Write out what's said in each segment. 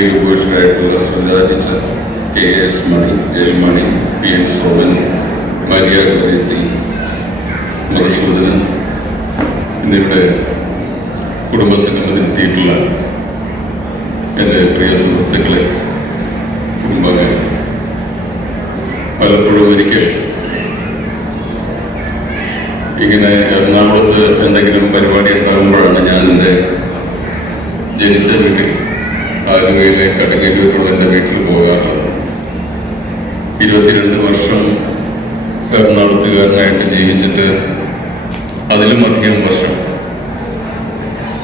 പ്രിയ ഉപേക്ഷകരായിട്ടുള്ള Sreeja teacher, KS മണി, L മണി, PN Soman, Maria ഗുരുത്തി, Madhusoodanan എന്നിവരുടെ കുടുംബസംഗമത്തിലെത്തിയിട്ടുള്ള എൻ്റെ പ്രിയ സുഹൃത്തുക്കളെ, കുടുംബാംഗങ്ങളെ, പലപ്പോഴും ഒരിക്കൽ ഇങ്ങനെ എറണാകുളത്ത് എന്തെങ്കിലും പരിപാടി ഉണ്ടാകുമ്പോഴാണ് ഞാൻ എൻ്റെ ജനിച്ച വീട്ടിൽ ആലുവയിലെ കടങ്ങല്ലൂരുള്ള എൻ്റെ വീട്ടിൽ പോകാറുള്ളത്. 22 വർഷം എറണാകുളത്തുകാരനായിട്ട് ജീവിച്ചിട്ട് അതിലും അധികം വർഷം,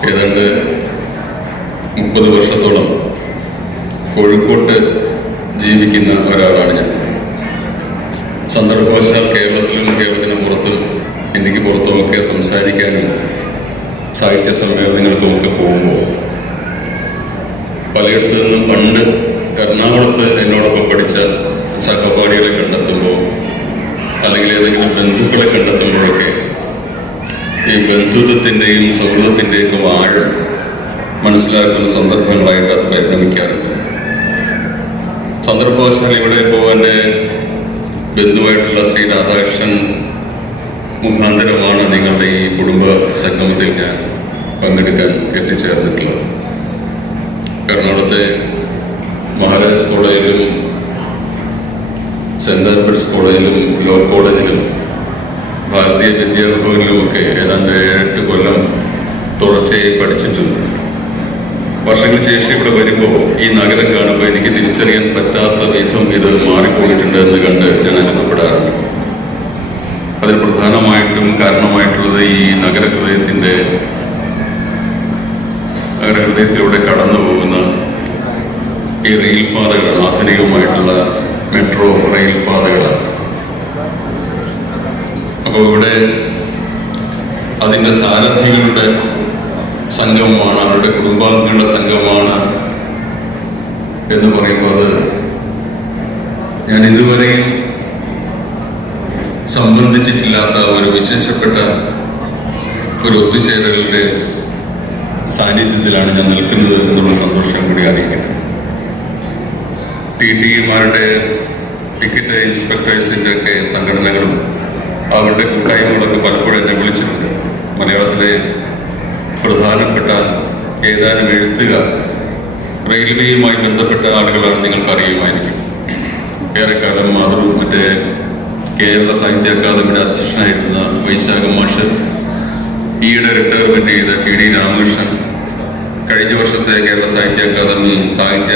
ഏതാണ്ട് 30 വർഷത്തോളം കോഴിക്കോട്ട് ജീവിക്കുന്ന ഒരാളാണ് ഞാൻ. സന്ദർഭവശാൽ കേരളത്തിലും കേരളത്തിന് പുറത്തും ഇന്ത്യക്ക് പുറത്തുമൊക്കെ സംസാരിക്കാനും സാഹിത്യ സമ്മേളനങ്ങൾക്കുമൊക്കെ പോകുമ്പോൾ പലയിടത്തു നിന്നും പണ്ട് എറണാകുളത്ത് എന്നോടൊപ്പം പഠിച്ച സഹപാഠികളെ കണ്ടെത്തുമ്പോൾ അല്ലെങ്കിൽ ഏതെങ്കിലും ബന്ധുക്കളെ കണ്ടെത്തുമ്പോഴൊക്കെ ഈ ബന്ധുത്വത്തിൻ്റെയും സൗഹൃദത്തിൻ്റെയൊക്കെ ആഴം മനസ്സിലാക്കുന്ന സന്ദർഭങ്ങളായിട്ട് അത് പരിണമിക്കാറുണ്ട്. സന്ദർഭവശാൽ ഇവിടെ ഇപ്പോൾ എൻ്റെ ബന്ധുവായിട്ടുള്ള ശ്രീ രാധാകൃഷ്ണൻ മുഖാന്തരമാണ് നിങ്ങളുടെ ഈ കുടുംബ സംഗമത്തിൽ ഞാൻ പങ്കെടുക്കാൻ എത്തിച്ചേർന്നിട്ടുള്ളത്. എറണാകുളത്തെ മഹാരാജാസ് കോളേജിലും സെന്റ് ആൽബർട്ട്സ് കോളേജിലും ലോ കോളേജിലും ഭാരതീയ വിദ്യാഭവനിലുമൊക്കെ ഏതാണ്ട് 7-8 കൊല്ലം തുടർച്ചയായി പഠിച്ചിട്ടുണ്ട്. വർഷങ്ങൾക്ക് ശേഷം ഇവിടെ വരുമ്പോൾ ഈ നഗരം കാണുമ്പോൾ എനിക്ക് തിരിച്ചറിയാൻ പറ്റാത്ത വിധം ഇത് മാറിപ്പോയിട്ടുണ്ട് എന്ന് കണ്ട് ഞാൻ അനുഭവപ്പെടാറുണ്ട്. അതിന് പ്രധാനമായിട്ടും കാരണമായിട്ടുള്ളത് ഈ നഗരഹൃദയത്തിലൂടെ കടന്നു പോകുന്ന ഈ റെയിൽ പാതകളാണ്, ആധുനികമായിട്ടുള്ള മെട്രോ റെയിൽ പാതകളാണ്. അപ്പോൾ ഇവിടെ അതിൻ്റെ സാരഥികളുടെ സംഗമമാണ്, അവരുടെ കുടുംബാംഗങ്ങളുടെ സംഗമമാണ് എന്ന് പറയുമ്പോൾ അത് ഞാൻ ഇതുവരെയും സംബന്ധിച്ചിട്ടില്ലാത്ത ഒരു വിശേഷപ്പെട്ട ഒരു ഒത്തുചേരലിൻ്റെ സാന്നിധ്യത്തിലാണ് ഞാൻ നിൽക്കുന്നത് എന്നുള്ള സന്തോഷം കൂടി അറിയിക്കുന്നത്. TTമാരുടെ ടിക്കറ്റ് ഇൻസ്പെക്ടേഴ്സിൻ്റെ ഒക്കെ സംഘടനകളും അവരുടെ കൂട്ടായ്മകളൊക്കെ പലപ്പോഴും എന്നെ വിളിച്ചിട്ടുണ്ട്. മലയാളത്തിലെ പ്രധാനപ്പെട്ട ഏതാനും എഴുത്തുകാർ റെയിൽവേയുമായി ബന്ധപ്പെട്ട ആളുകളാണ്, നിങ്ങൾക്കറിയുമായിരിക്കും. ഏറെക്കാലം മറ്റേ കേരള സാഹിത്യ അക്കാദമിയുടെ അധ്യക്ഷനായിരുന്ന വൈശാഖ മാഷ്, ഈയിടെ റിട്ടയർമെന്റ് ചെയ്ത TD രാമകൃഷ്ണൻ, കഴിഞ്ഞ വർഷത്തെ കേരള സാഹിത്യ അക്കാദമി സാഹിത്യ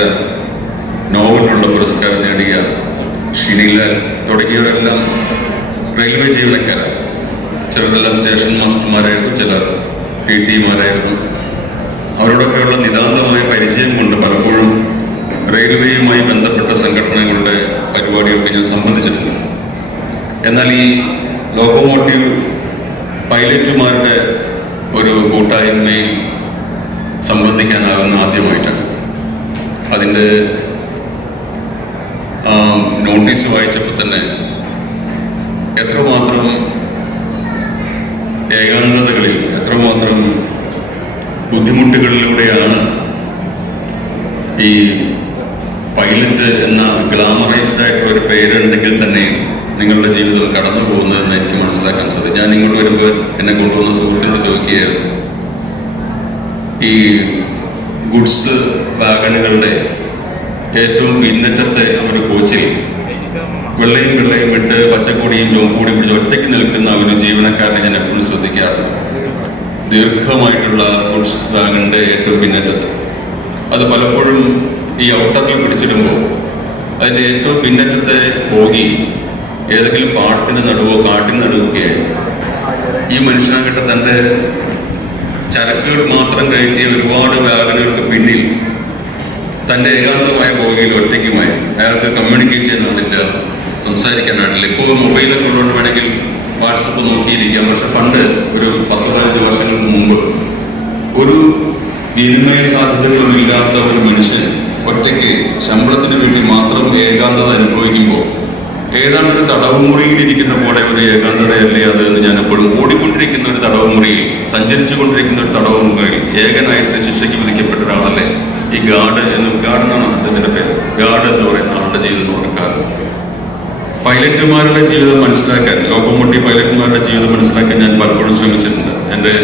നോവലിനുള്ള പുരസ്കാരം നേടിയ ഷിനിലാൽ തുടങ്ങിയവരെല്ലാം റെയിൽവേ ജീവനക്കാരാണ്. ചിലരെല്ലാം സ്റ്റേഷൻ മാസ്റ്റർമാരായിരുന്നു, ചിലർ TTമാരായിരുന്നു. അവരോടൊക്കെയുള്ള നിതാന്തമായ പരിചയം കൊണ്ട് പലപ്പോഴും റെയിൽവേയുമായി ബന്ധപ്പെട്ട സംഘടനകളുടെ പരിപാടിയൊക്കെ ഞാൻ സംബന്ധിച്ചിട്ടുണ്ട്. എന്നാൽ ഈ ലോക്കോമോട്ടീവ് പൈലറ്റുമാരുടെ ഒരു കൂട്ടായ്മയിൽ സംബന്ധിക്കാനാകുന്ന ആദ്യമായിട്ടാണ്. അതിൻ്റെ നോട്ടീസ് വായിച്ചപ്പോൾ തന്നെ എത്രമാത്രം ഏകാന്തതകളിൽ, എത്രമാത്രം ബുദ്ധിമുട്ടുകളിലൂടെയാണ് ഈ പൈലറ്റ് എന്ന ഗ്ലാമറൈസ്ഡ് ആയിട്ടുള്ള ഒരു പേരുണ്ടെങ്കിൽ തന്നെ നിങ്ങളുടെ ജീവിതം കടന്നു പോകുന്നതെന്ന് എനിക്ക് മനസ്സിലാക്കാൻ സാധിക്കും. ഞാൻ ഇങ്ങോട്ട് വരുമ്പോൾ എന്നെ കൊണ്ടുവന്ന സുഹൃത്തിനോട് ചോദിക്കുകയായിരുന്നു, ഈ ഗുഡ്സ് വാഗണുകളുടെ ഏറ്റവും പിന്നറ്റത്തെ ഒരു കോച്ചിൽ വെള്ളയും വിട്ട് പച്ചക്കൊടിയും ചുവപ്പുകൂടിയും പിടിച്ച് ഒറ്റയ്ക്ക് നിൽക്കുന്ന ഒരു ജീവനക്കാരനെ ഞാൻ എപ്പോഴും ശ്രദ്ധിക്കാറുണ്ട്. ദീർഘമായിട്ടുള്ള ഗുഡ്സ് വാഗണിന്റെ ഏറ്റവും പിന്നറ്റത്ത് അത് പലപ്പോഴും ഈ ഔട്ടറിൽ പിടിച്ചിടുമ്പോൾ അതിൻ്റെ ഏറ്റവും പിന്നറ്റത്തെ ബോഗി ഏതെങ്കിലും പാടത്തിന് നടുവോ കാട്ടിന് നടുവൊക്കെയായി ഈ മനുഷ്യനാകട്ടെ തൻ്റെ ചരക്കുകൾ മാത്രം കയറ്റിയ ഒരുപാട് വാഗനുകൾക്ക് പിന്നിൽ തൻ്റെ ഏകാന്തമായ ബോഗിയിൽ ഒറ്റയ്ക്കുമായി അയാൾക്ക് കമ്മ്യൂണിക്കേറ്റ് ചെയ്യാനാണില്ല, സംസാരിക്കാനായിട്ടില്ല. ഇപ്പോൾ മൊബൈലൊക്കെ ഉള്ളതുകൊണ്ട് വേണമെങ്കിൽ വാട്സപ്പ് നോക്കിയിരിക്കാം. പക്ഷെ പണ്ട് ഒരു 10-15 വർഷങ്ങൾക്ക് മുമ്പ് ഒരു വിനിമയ സാധ്യതകളൊന്നും ഇല്ലാത്ത ഒരു മനുഷ്യൻ ഒറ്റയ്ക്ക് ശമ്പളത്തിന് വേണ്ടി മാത്രം ഏകാന്തത അനുഭവിക്കുമ്പോൾ ഏതാണ്ട് ഒരു തടവുമുറിയിലിരിക്കുന്ന പോലെ ഒരു ഏകാന്തതയല്ലേ അത് എന്ന് ഞാൻ എപ്പോഴും ഓടിക്കൊണ്ടിരിക്കുന്ന ഒരു തടവുമുറിയിൽ, സഞ്ചരിച്ചു കൊണ്ടിരിക്കുന്ന ഒരു തടവുമുറിയിൽ ഏകനായിട്ട് ശിക്ഷയ്ക്ക് വിധിക്കപ്പെട്ട ഒരാളല്ലേ ഈ ഗാർഡ് എന്നാണ് അദ്ദേഹത്തിന്റെ പേര്, ഗാർഡ് എന്ന് പറയുന്ന ആളുടെ ജീവിതം എന്ന് പറഞ്ഞ കാരണം പൈലറ്റുമാരുടെ ജീവിതം മനസ്സിലാക്കാൻ, ലോക്കോമോട്ടീവ് പൈലറ്റുമാരുടെ ജീവിതം മനസ്സിലാക്കാൻ ഞാൻ പലപ്പോഴും ശ്രമിച്ചിട്ടുണ്ട്. എൻ്റെ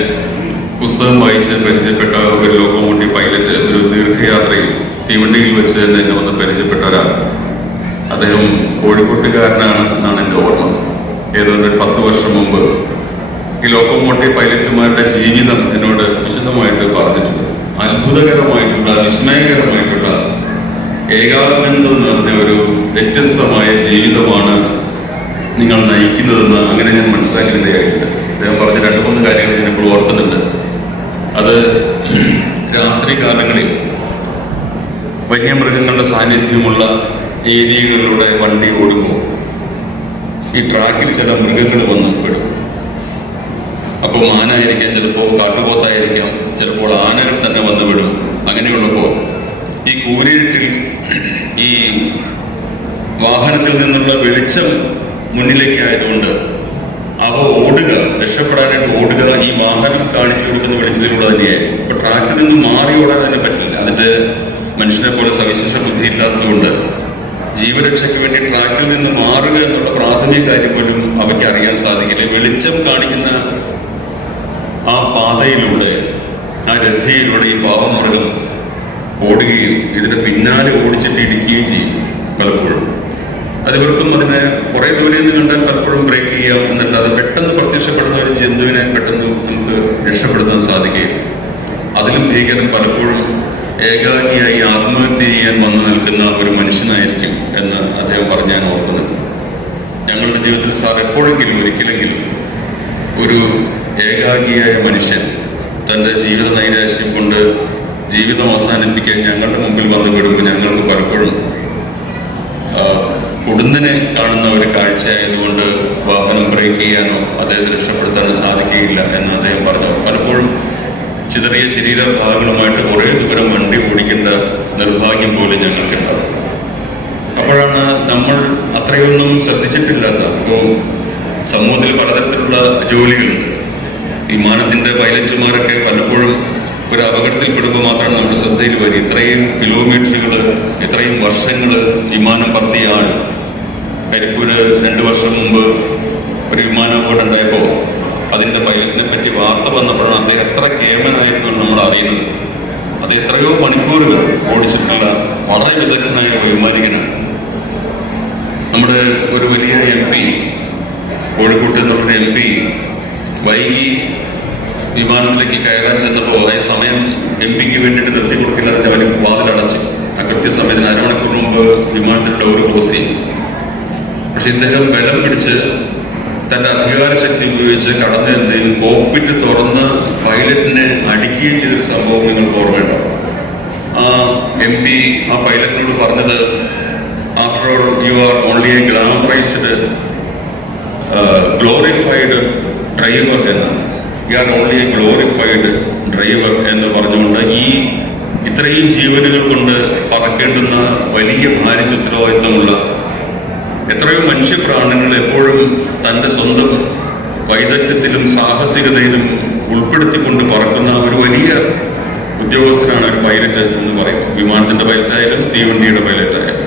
പുസ്തകം വായിച്ച് പരിചയപ്പെട്ട ഒരു ലോക്കോമോട്ടീവ് പൈലറ്റ് ഒരു ദീർഘയാത്രയിൽ തീവണ്ടിയിൽ വെച്ച് എന്നെ വന്ന് പരിചയപ്പെട്ട ഒരാൾ. അദ്ദേഹം കോഴിക്കോട്ടുകാരനാണ് എന്നാണ് എൻ്റെ ഓർമ്മ. ഏതാണ്ട് 10 വർഷം മുമ്പ് ഈ ലോക്കോമോട്ടീവ് പൈലറ്റുമാരുടെ ജീവിതം എന്നോട് വിശദമായിട്ട് പറഞ്ഞിട്ടുണ്ട്. അത്ഭുതകരമായിട്ടുള്ള, വിസ്മയകരമായിട്ടുള്ള, ഏകാനന്ദം നിറഞ്ഞ ഒരു വ്യത്യസ്തമായ ജീവിതമാണ് നിങ്ങൾ നയിക്കുന്നതെന്ന് അങ്ങനെ ഞാൻ മനസ്സിലാക്കിയതായിട്ടുണ്ട്. അദ്ദേഹം പറഞ്ഞ 2-3 കാര്യങ്ങൾ ഞാൻ ഇപ്പോൾ ഓർക്കുന്നുണ്ട്. അത് രാത്രി കാലങ്ങളിൽ വന്യമൃഗങ്ങളുടെ സാന്നിധ്യമുള്ള ഏരിയകളിലൂടെ വണ്ടി ഓടുമ്പോൾ ഈ ട്രാക്കിൽ ചില മൃഗങ്ങൾ വന്ന് പെടും. അപ്പോൾ മാനായിരിക്കാം, ചിലപ്പോൾ കാട്ടുപോത്തായിരിക്കാം, ചിലപ്പോൾ ആനകൾ തന്നെ വന്ന് വിടും. അങ്ങനെയുള്ളപ്പോൾ ഈ കൂരിരുട്ടിൽ ഈ വാഹനത്തിൽ നിന്നുള്ള വെളിച്ചം മുന്നിലേക്ക് ആയതുകൊണ്ട് അവ ഓടുക, രക്ഷപ്പെടാനായിട്ട് ഓടുക ഈ വാഹനം കാണിച്ചു കൊടുക്കുന്ന വെളിച്ചത്തിലൂടെ തന്നെയായി. അപ്പൊ ട്രാക്കിൽ നിന്ന് മാറി ഓടാൻ തന്നെ പറ്റില്ല. അതിന്റെ മനുഷ്യനെ പോലെ സവിശേഷ ബുദ്ധി ഇല്ലാത്തതുകൊണ്ട് ജീവരക്ഷയ്ക്ക് വേണ്ടി ട്രാക്കിൽ നിന്ന് മാറുക എന്നുള്ള പ്രാഥമിക കാര്യം പോലും അവയ്ക്ക് അറിയാൻ സാധിക്കില്ല. വെളിച്ചം കാണിക്കുന്ന ആ പാതയിലൂടെ, ആ രഥയിലൂടെ ഈ പാവമൃഗം ഓടുകയും ഇതിന്റെ പിന്നാലെ ഓടിച്ചിട്ട് ഇടിക്കുകയും ചെയ്യും. പലപ്പോഴും അതിവർക്കും അതിനെ കുറെ ദൂരെ നിന്ന് കണ്ടാൽ പലപ്പോഴും ബ്രേക്ക് ചെയ്യാം എന്നല്ലാതെ പെട്ടെന്ന് പ്രത്യക്ഷപ്പെടുന്ന ഒരു ജന്തുവിനെ പെട്ടെന്ന് നമുക്ക് രക്ഷപ്പെടുത്താൻ സാധിക്കുകയില്ല. അതിലും ഭീകരം പലപ്പോഴും ഏകാഗിയായി ആത്മഹത്യ ചെയ്യാൻ വന്നു നിൽക്കുന്ന ഒരു മനുഷ്യനായിരിക്കും എന്ന് അദ്ദേഹം പറഞ്ഞാൽ ഓർക്കുന്നത്. ഞങ്ങളുടെ ജീവിതത്തിൽ സാർ എപ്പോഴെങ്കിലും ഒരിക്കലെങ്കിലും ഒരു ഏകാഗിയായ മനുഷ്യൻ തൻ്റെ ജീവിത നൈരാശ്യം കൊണ്ട് ജീവിതം അവസാനിപ്പിക്കാൻ ഞങ്ങളുടെ മുമ്പിൽ വന്നു പെടുമ്പോൾ ഞങ്ങൾക്ക് പലപ്പോഴും ഉടുന്നിനെ കാണുന്ന ഒരു കാഴ്ചയായതുകൊണ്ട് വാഹനം ബ്രേക്ക് ചെയ്യാനോ അദ്ദേഹത്തെ രക്ഷപ്പെടുത്താനോ സാധിക്കുകയില്ല എന്ന് അദ്ദേഹം പറഞ്ഞു. പലപ്പോഴും ചിതറിയ ശരീരഭാഗങ്ങളുമായിട്ട് കുറേ ദൂരം വണ്ടി ഓടിക്കേണ്ട നിർഭാഗ്യം പോലും ഞങ്ങൾക്കുണ്ടാവും. അപ്പോഴാണ് നമ്മൾ അത്രയൊന്നും ശ്രദ്ധിച്ചിട്ടില്ലാത്ത, ഇപ്പോൾ സമൂഹത്തിൽ പലതരത്തിലുള്ള ജോലികളുണ്ട്. വിമാനത്തിന്റെ പൈലറ്റുമാരൊക്കെ പലപ്പോഴും ഒരു അപകടത്തിൽപ്പെടുമ്പോൾ മാത്രമാണ് നമ്മുടെ ശ്രദ്ധയിൽ വരും. ഇത്രയും കിലോമീറ്ററുകൾ, ഇത്രയും വർഷങ്ങൾ വിമാനം പറത്തിയ ആൾ കരിപ്പൂര് 2 വർഷം മുമ്പ് ഒരു വിമാന അപകടം ഉണ്ടായപ്പോൾ അതിന്റെ പൈലറ്റിനെ പറ്റി വാർത്ത വന്നപ്പോഴാണ് അദ്ദേഹം എത്ര കേമനായിരുന്നു നമ്മൾ അറിയുന്നത്. അത് എത്രയോ മണിക്കൂറുകൾ ഓടിച്ചിട്ടുള്ള വളരെ വിദഗ്ധനായ വൈമാനികനാണ്. നമ്മുടെ ഒരു വലിയ MP, കോഴിക്കോട്ട് നിന്നുള്ള MP വൈകി വിമാനത്തിലേക്ക് കയറാൻ ചെന്നപ്പോൾ അതേ സമയം MP-ക്ക് വേണ്ടിയിട്ട് നിർത്തി കൊടുക്കില്ല, അതിന്റെ വലിയ വാതിലടച്ച് ആ കൃത്യസമയത്തിന് 1/2 മണിക്കൂർ മുമ്പ് വിമാനത്തിന്റെ ഡോർ ക്ലോസ് ചെയ്യും. പക്ഷെ ഇദ്ദേഹം ബലം പിടിച്ച് തന്റെ അധികാര ശക്തി ഉപയോഗിച്ച് കടന്ന് എന്തെങ്കിലും കോക്പിറ്റ് തുറന്ന് പൈലറ്റിനെ അടിക്കുകയും ചെയ്തൊരു സംഭവം നിങ്ങൾക്ക് ഓർമ്മയുണ്ടോ? ആ MP ആ പൈലറ്റിനോട് പറഞ്ഞത്, after all you are only a glamorised glorified driver എന്നാണ്. You are only a glorified driver എന്ന് പറഞ്ഞുകൊണ്ട് ഈ ഇത്രയും ജീവനുകൾ കൊണ്ട് പറക്കേണ്ടുന്ന വലിയ ഭാരിച്ച ഉത്തരവാദിത്തമുള്ള എത്രയോ മനുഷ്യപ്രാണങ്ങൾ എപ്പോഴും തൻ്റെ സ്വന്തം വൈദഗ്ധ്യത്തിലും സാഹസികതയിലും ഉൾപ്പെടുത്തിക്കൊണ്ട് പറക്കുന്ന ഒരു വലിയ ഉദ്യോഗസ്ഥനാണ് ഒരു പൈലറ്റ് എന്ന് പറയും. വിമാനത്തിന്റെ പൈലറ്റായാലും തീവണ്ടിയുടെ പൈലറ്റായാലും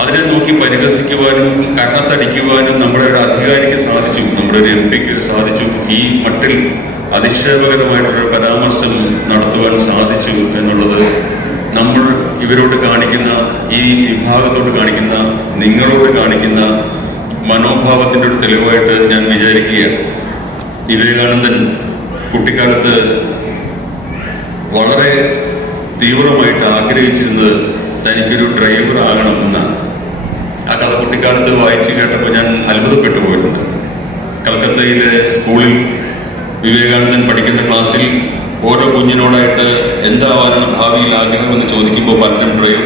അതിനെ നോക്കി പരിഹസിക്കുവാനും കരണത്തടിക്കുവാനും നമ്മുടെ ഒരു അധികാരിക്ക് സാധിച്ചു, നമ്മുടെ ഒരു MP-ക്ക് സാധിച്ചു. ഈ മട്ടിൽ അതിക്ഷേപകരമായിട്ടൊരു പരാമർശം നടത്തുവാൻ സാധിച്ചു എന്നുള്ളത് നമ്മൾ ഇവരോട് കാണിക്കുന്ന, ഈ വിഭാഗത്തോട് കാണിക്കുന്ന, നിങ്ങളോട് കാണിക്കുന്ന മനോഭാവത്തിന്റെ ഒരു തെളിവായിട്ട് ഞാൻ വിചാരിക്കുകയാണ്. വിവേകാനന്ദൻ കുട്ടിക്കാലത്ത് വളരെ തീവ്രമായിട്ട് ആഗ്രഹിച്ചിരുന്നത് തനിക്കൊരു ഡ്രൈവർ ആകണമെന്നാണ്. ആ കഥ കുട്ടിക്കാലത്ത് വായിച്ചു കേട്ടപ്പോൾ ഞാൻ അത്ഭുതപ്പെട്ടു പോയിട്ടുണ്ട്. കൽക്കത്തയിലെ സ്കൂളിൽ വിവേകാനന്ദൻ പഠിക്കുന്ന ക്ലാസ്സിൽ ഓരോ കുഞ്ഞിനോടായിട്ട് എന്താവാനാണ് ഭാവിയിൽ ആഗ്രഹമെന്ന് ചോദിക്കുമ്പോൾ പലരും ഡ്രൈവർ,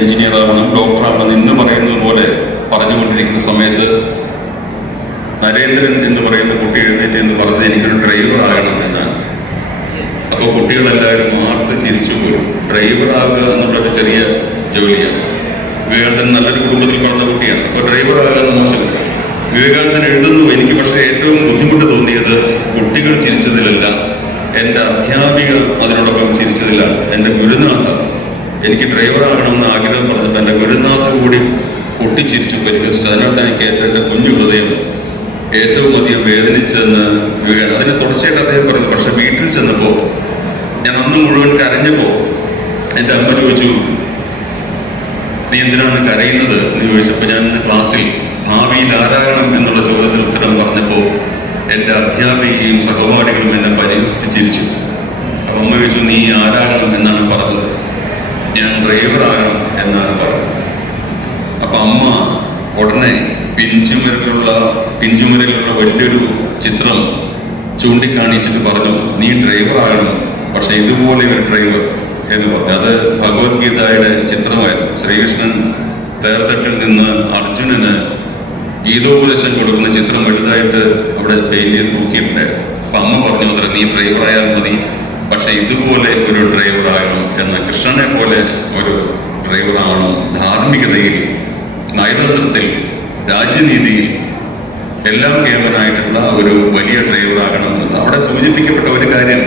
എഞ്ചിനീയർ ആവണം, ഡോക്ടർ ആവണം എന്ന് പറയുന്നത് പോലെ പറഞ്ഞുകൊണ്ടിരിക്കുന്ന സമയത്ത് നരേന്ദ്രൻ എന്ന് പറയുന്ന കുട്ടി എഴുന്നേറ്റ് എന്ന് പറഞ്ഞത് എനിക്കൊരു ഡ്രൈവർ ആകണം എന്നാണ്. അപ്പോൾ കുട്ടികളെല്ലാവരും മാർക്ക് ചിരിച്ചു പോലും. ഡ്രൈവർ ആവുക എന്നുള്ളൊരു ചെറിയ ജോലിയാണ്. വിവേകാനന്ദൻ നല്ലൊരു കുടുംബത്തിൽ പറഞ്ഞ കുട്ടിയാണ്. അപ്പോൾ ഡ്രൈവർ ആകുക എന്ന് മോശമില്ല. വിവേകാനന്ദൻ എഴുതുന്നു, എനിക്ക് പക്ഷേ ഏറ്റവും ബുദ്ധിമുട്ട് തോന്നിയത് കുട്ടികൾ ചിരിച്ചതിലല്ല, എൻ്റെ അധ്യാപിക അതിനോടൊപ്പം ചിരിച്ചതിലാണ്. എൻ്റെ ഗുരുനാഥ, എനിക്ക് ഡ്രൈവറാകണമെന്ന് ആഗ്രഹം പറഞ്ഞിട്ട് എൻ്റെ ഗുരുനാഥ കൂടി പൊട്ടിച്ചിരിച്ചു പരിഹസിച്ചു. അതിനകത്ത് എനിക്ക് എൻ്റെ കുഞ്ഞു ഹൃദയം ഏറ്റവും അധികം വേദനിച്ചെന്ന് വീഴാൻ. അതിനെ തുടർച്ചയായിട്ട് അദ്ദേഹം പറഞ്ഞു. പക്ഷെ വീട്ടിൽ ചെന്നപ്പോൾ ഞാൻ അന്ന് മുഴുവൻ കരഞ്ഞപ്പോൾ എൻ്റെ അമ്മ ചോദിച്ചു, നീ എന്തിനാണ് കരയുന്നത് എന്ന് ചോദിച്ചപ്പോൾ ഞാൻ ഇന്ന് ക്ലാസ്സിൽ ഭാവിയിൽ ആരാകണം എന്നുള്ള ചോദ്യത്തിന് ഉത്തരം പറഞ്ഞപ്പോൾ എൻ്റെ അധ്യാപികയും സഹപാഠികളും എന്നെ പരിഹസിച്ച് ചിരിച്ചു. അപ്പം അമ്മ ചോദിച്ചു, നീ ആരാകണം എന്നാണ് പറഞ്ഞത്? ഞാൻ ഡ്രൈവറാകണം എന്നാണ് പറഞ്ഞത്. അപ്പം അമ്മ ഉടനെ പിഞ്ചുമരലുള്ള വലിയൊരു ചിത്രം ചൂണ്ടിക്കാണിച്ചിട്ട് പറഞ്ഞു, നീ ഡ്രൈവറാകണം, പക്ഷെ ഇതുപോലെ ഒരു ഡ്രൈവർ എന്ന് പറഞ്ഞു. അത് ഭഗവത്ഗീതയുടെ ചിത്രമായിരുന്നു. ശ്രീകൃഷ്ണൻ തേർത്തട്ടിൽ നിന്ന് അർജുനന് ഗീതോപദേശം കൊടുക്കുന്ന ചിത്രം വലുതായിട്ട് അവിടെ പെയിന്റ് ചെയ്ത് തൂക്കിയിട്ടുണ്ടായിരുന്നു. അപ്പൊ അമ്മ പറഞ്ഞു, അത്ര നീ ഡ്രൈവറായാൽ മതി, പക്ഷെ ഇതുപോലെ ഒരു ഡ്രൈവറാകണം എന്ന്, കൃഷ്ണനെ പോലെ ഒരു ഡ്രൈവറാകണം, ധാർമ്മികതയിൽ, നയതന്ത്രത്തിൽ, രാജ്യനീതിയിൽ എല്ലാം കേവനായിട്ടുള്ള ഒരു വലിയ ഡ്രൈവറാകണം എന്ന്. അവിടെ സൂചിപ്പിക്കപ്പെട്ട ഒരു കാര്യം,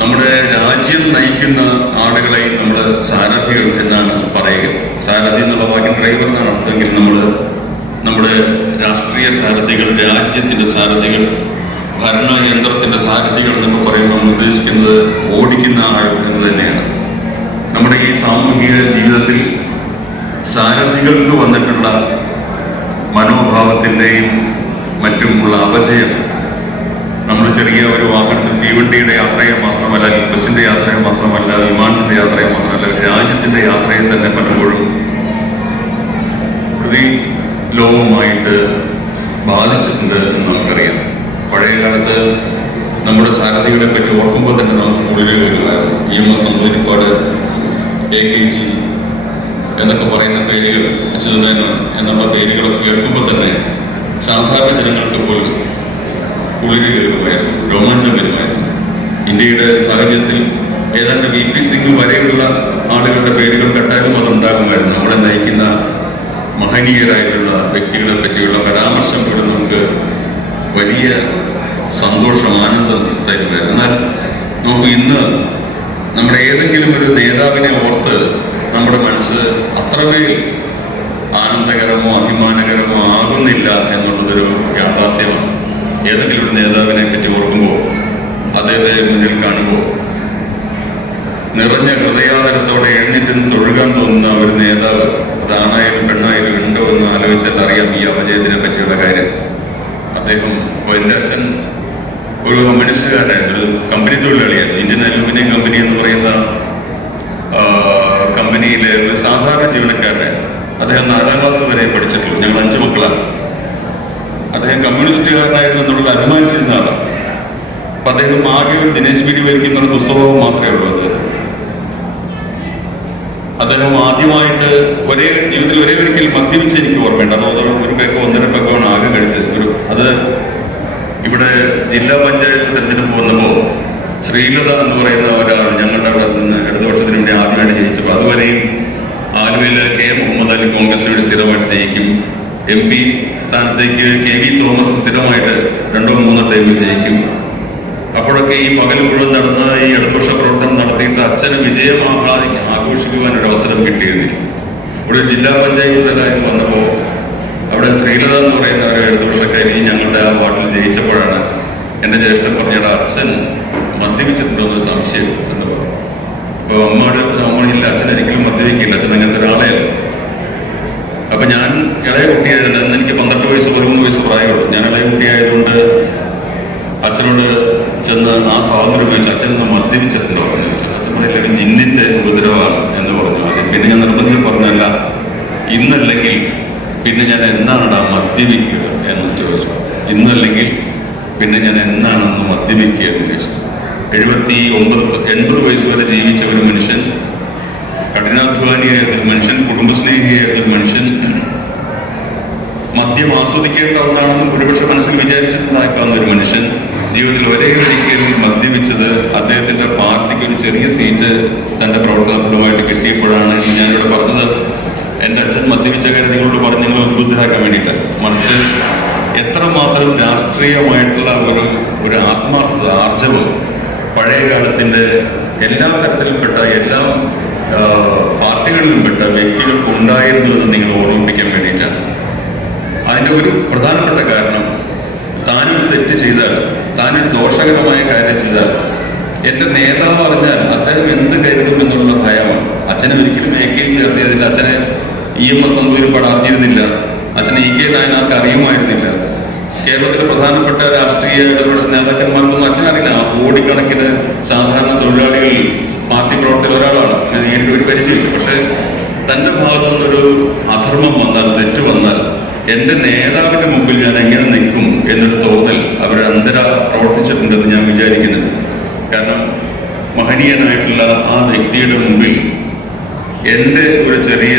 നമ്മുടെ രാജ്യം നയിക്കുന്ന ആളുകളെ നമ്മൾ സാരഥികൾ എന്നാണ് പറയുക. സാരഥി എന്നുള്ള വാക്യം ഡ്രൈവർ എന്നാണ് അർത്ഥമെങ്കിൽ നമ്മുടെ രാഷ്ട്രീയ സാരഥികൾ, രാജ്യത്തിന്റെ സാരഥികൾ, ഭരണയന്ത്രത്തിന്റെ സാരഥികൾ എന്നൊക്കെ പറയുമ്പോൾ നമ്മൾ ഉദ്ദേശിക്കുന്നത് ഓടിക്കുന്ന ആൾ എന്ന് തന്നെയാണ്. നമ്മുടെ ഈ സാമൂഹിക ജീവിതത്തിൽ സാരഥികൾക്ക് വന്നിട്ടുള്ള മനോഭാവത്തിൻ്റെയും മറ്റുമുള്ള അപജയം, നമ്മൾ ചെറിയ ഒരു വാഹനത്തിൽ തീവണ്ടിയുടെ യാത്രയെ മാത്രമല്ല, ബസിന്റെ യാത്രയെ മാത്രമല്ല, വിമാനത്തിന്റെ യാത്രയെ മാത്രമല്ല, രാജ്യത്തിന്റെ യാത്രയെ തന്നെ പലപ്പോഴും പ്രതിലോമമായിട്ട് ബാധിച്ചിട്ടുണ്ട് എന്ന് നമുക്കറിയാം. പഴയ കാലത്ത് നമ്മുടെ സാരഥികളെ പറ്റി ഓർക്കുമ്പോൾ തന്നെ നമുക്ക് ഉള്ളിൽ വരുമായിരുന്നു. EMS നമ്പൂതിരിപ്പാട്, AKG എന്നൊക്കെ പറയുന്ന പേരുകൾ, അച്യുതമേനോൻ എന്നുള്ള പേരുകളൊക്കെ കേൾക്കുമ്പോൾ തന്നെ സാധാരണ ജനങ്ങൾക്ക് പോലും ഉള്ളിൽ കയറുമായിരുന്നു, രോമാഞ്ചം വരുമായിരുന്നു. ഇന്ത്യയുടെ സാഹചര്യത്തിൽ ഏതാണ്ട് VP സിംഗ് വരെയുള്ള ആളുകളുടെ പേരുകൾ കേട്ടാലും അതുണ്ടാകുമായിരുന്നു. നമ്മളെ നയിക്കുന്ന മഹനീയരായിട്ടുള്ള വ്യക്തികളെ പറ്റിയുള്ള പരാമർശം പോലും നമുക്ക് വലിയ സന്തോഷം, ആനന്ദം തരുമായിരുന്നു. എന്നാൽ നമുക്ക് ഇന്ന് നമ്മുടെ ഏതെങ്കിലും ഒരു നേതാവിനെ ഓർത്ത് നമ്മുടെ മനസ്സ് അത്രമേൽ ആനന്ദകരമോ അഭിമാനകരമോ ആകുന്നില്ല എന്നുള്ളതൊരു യാഥാർത്ഥ്യമാണ്. ഏതെങ്കിലും ഒരു നേതാവിനെ പറ്റി ഓർക്കുമ്പോൾ, അദ്ദേഹത്തെ മുന്നിൽ കാണുമ്പോൾ നിറഞ്ഞ ഹൃദയാദരത്തോടെ എഴുന്നേറ്റ് തൊഴുകാൻ തോന്നുന്ന ഒരു നേതാവ്, അത് ആണായാലും പെണ്ണായാലും ഉണ്ടോ എന്ന് ആലോചിച്ചാൽ അറിയാം ഈ അപജയത്തിനെ പറ്റിയുള്ള കാര്യം. അദ്ദേഹം, എൻ്റെ അച്ഛൻ ഒരു കമ്മ്യൂണിസ്റ്റുകാരനായിരുന്നു, ഒരു കമ്പനി തൊഴിലാളിയായിരുന്നു. ഇന്ത്യൻ അലൂമിനിയം കമ്പനി എന്ന് പറയുന്ന കമ്പനിയിലെ ഒരു സാധാരണ ജീവനക്കാരനായിരുന്നു. അദ്ദേഹം 4ാം ക്ലാസ് വരെ പഠിച്ചിട്ടുള്ളൂ. ഞങ്ങൾ 5 മക്കളാണ്. അദ്ദേഹം കമ്മ്യൂണിസ്റ്റുകാരനായിരുന്നു എന്നുള്ളത് അഭിമാനിച്ചിരുന്ന ആളാണ്. അപ്പൊ അദ്ദേഹം ആകെ ദിനേശ് ബിരി വലിക്കുന്ന ഒരു പുസ്തകവും മാത്രമേ ഉള്ളൂ അദ്ദേഹം ആദ്യമായിട്ട് ജീവിതത്തിൽ ഒരേ ഒരിക്കൽ മദ്യപിച്ച് എനിക്ക് ഓർമ്മയുണ്ട്. അത് 1 പേക്കോ 1.5 പേക്കോ ആണ് ആകെ കഴിച്ചത്. അത് ഇവിടെ ജില്ലാ പഞ്ചായത്ത് തെരഞ്ഞെടുപ്പ് വന്നപ്പോൾ ശ്രീലത എന്ന് പറയുന്ന ഒരാൾ ഞങ്ങളുടെ അവിടെ നിന്ന് ഇടതുപക്ഷത്തിന് വേണ്ടി ആദ്യമായിട്ട് ജയിച്ചപ്പോൾ, അതുവരെയും ആലുവയിലെ K മുഹമ്മദ് അലി കോൺഗ്രസിന് വേണ്ടി സ്ഥിരമായിട്ട് ജയിക്കും. MP സ്ഥാനത്തേക്ക് KV തോമസ് സ്ഥിരമായിട്ട് 2 or 3 ടൈമിൽ ജയിക്കും. അപ്പോഴൊക്കെ ഈ പകൽ മുഴുവൻ നടന്ന് ഈ ഇടതുപക്ഷ പ്രവർത്തനം നടത്തിയിട്ട് അച്ഛന് വിജയം ആഘോഷിക്കുവാൻ ഒരു അവസരം കിട്ടിയിരുന്നില്ല. ഇവിടെ ജില്ലാ പഞ്ചായത്ത് തലത്തിൽ വന്നപ്പോൾ അവിടെ ശ്രീലത എന്ന് പറയുന്ന ഒരു ഇടതുപക്ഷക്കാരി ഞങ്ങളുടെ ആ വാർഡിൽ ജയിച്ചപ്പോഴാണ് എൻ്റെ ജ്യേഷ്ഠൻ പറഞ്ഞയുടെ അച്ഛൻ മദ്യപിച്ചിട്ടുണ്ടോ എന്നൊരു സംശയം എന്ന് പറഞ്ഞു. അപ്പോൾ അമ്മയില്ല, അച്ഛൻ ഒരിക്കലും മദ്യപിക്കില്ല, അച്ഛൻ അങ്ങനത്തെ ഒരാളെയല്ല. അപ്പൊ ഞാൻ ഇളയ കുട്ടിയായിരുന്നു, അന്ന് എനിക്ക് 12 വയസ്സ് 13 വയസ്സ് പ്രായമുള്ളൂ. ഞാൻ ഇളയ കുട്ടിയായതുകൊണ്ട് അച്ഛനോട് ചെന്ന് ആ സ്വാതന്ത്ര്യം ഉപയോഗിച്ച് അച്ഛനൊന്ന് മദ്യപിച്ചിട്ടുണ്ടോ എന്ന് ചോദിച്ചു. അച്ഛൻ പറഞ്ഞില്ല, ജിന്നിന്റെ ഉപദ്രവമാണ് എന്ന് പറഞ്ഞു. അത് പിന്നെ ഞാൻ നിർബന്ധിച്ച് പറഞ്ഞല്ല, ഇന്നല്ലെങ്കിൽ പിന്നെ ഞാൻ എന്നാണ് മദ്യപിക്കുക എന്ന് ചോദിച്ചു. ഇന്നല്ലെങ്കിൽ പിന്നെ ഞാൻ എന്നാണെന്ന് മദ്യപിക്കുക എന്ന് ചോദിച്ചു. 80 വയസ്സ് വരെ ജീവിച്ച ഒരു മനുഷ്യൻ, കഠിനാധ്വാനിയായിരുന്ന ഒരു മനുഷ്യൻ, കുടുംബസ്നേഹിയായിരുന്ന ഒരു മനുഷ്യൻ, മദ്യം ആസ്വദിക്കേണ്ട ഒന്നാണെന്ന് ഭൂരിപക്ഷ മനസ്സിൽ വിചാരിച്ചിട്ടുണ്ടാക്കാവുന്ന ഒരു മനുഷ്യൻ ജീവിതത്തിൽ ഒരേ ഒരിക്കൽ മദ്യപിച്ചത് അദ്ദേഹത്തിന്റെ പാർട്ടിക്ക് ഒരു ചെറിയ സീറ്റ് തന്റെ പ്രവർത്തനഫലമായിട്ട് കിട്ടിയപ്പോഴാണ്. ഞാനിവിടെ പറഞ്ഞത് എൻ്റെ അച്ഛൻ മദ്യപിച്ച കാര്യം നിങ്ങളോട് പറഞ്ഞ് നിങ്ങളെ ഉദ്ബുദ്ധരാക്കാൻ വേണ്ടിയിട്ട്, മറിച്ച് എത്രമാത്രം രാഷ്ട്രീയമായിട്ടുള്ള ഒരു ആത്മാർത്ഥത, ആർജവം പഴയ കാലത്തിൻ്റെ എല്ലാ തരത്തിലുംപ്പെട്ട എല്ലാ പാർട്ടികളിലും പെട്ട വ്യക്തികൾക്ക് ഉണ്ടായിരുന്നു എന്ന് നിങ്ങൾ ഓർമ്മിപ്പിക്കാൻ വേണ്ടിയിട്ടാണ്. അതിൻ്റെ ഒരു പ്രധാനപ്പെട്ട കാരണം, താനൊരു തെറ്റ് ചെയ്താൽ, താനൊരു ദോഷകരമായ കാര്യം ചെയ്താൽ എൻ്റെ നേതാവ് അറിഞ്ഞാൽ അദ്ദേഹം എന്ത് കരുതും എന്നുള്ള ഭയമാണ്. അച്ഛനെ ഒരിക്കലും AK ചേർത്തിയതില്ല. അച്ഛനെ EMS നമ്പൂതിരിപ്പാട് അറിഞ്ഞിരുന്നില്ല. അച്ഛനെ EK നായനാർക്ക് അറിയുമായിരുന്നില്ല. കേരളത്തിലെ പ്രധാനപ്പെട്ട രാഷ്ട്രീയ ഇടപെടൽ നേതാക്കന്മാർക്കൊന്നും അച്ഛനറിയില്ല. കോടിക്കണക്കിന് സാധാരണ തൊഴിലാളികൾ പാർട്ടി പ്രവർത്തകർ ഒരാളാണ്, നേരിട്ട് ഒരു പരിചയമില്ല. പക്ഷെ തൻ്റെ ഭാഗത്തു നിന്നൊരു അധർമ്മം വന്നാൽ, തെറ്റ് വന്നാൽ എൻ്റെ നേതാവിൻ്റെ മുമ്പിൽ ഞാൻ എങ്ങനെ നിൽക്കും എന്നൊരു തോന്നൽ അവർ അന്തര പ്രവർത്തിച്ചിട്ടുണ്ടെന്ന് ഞാൻ വിചാരിക്കുന്നുണ്ട്. കാരണം മഹനീയനായിട്ടുള്ള ആ വ്യക്തിയുടെ മുമ്പിൽ എൻ്റെ ഒരു ചെറിയ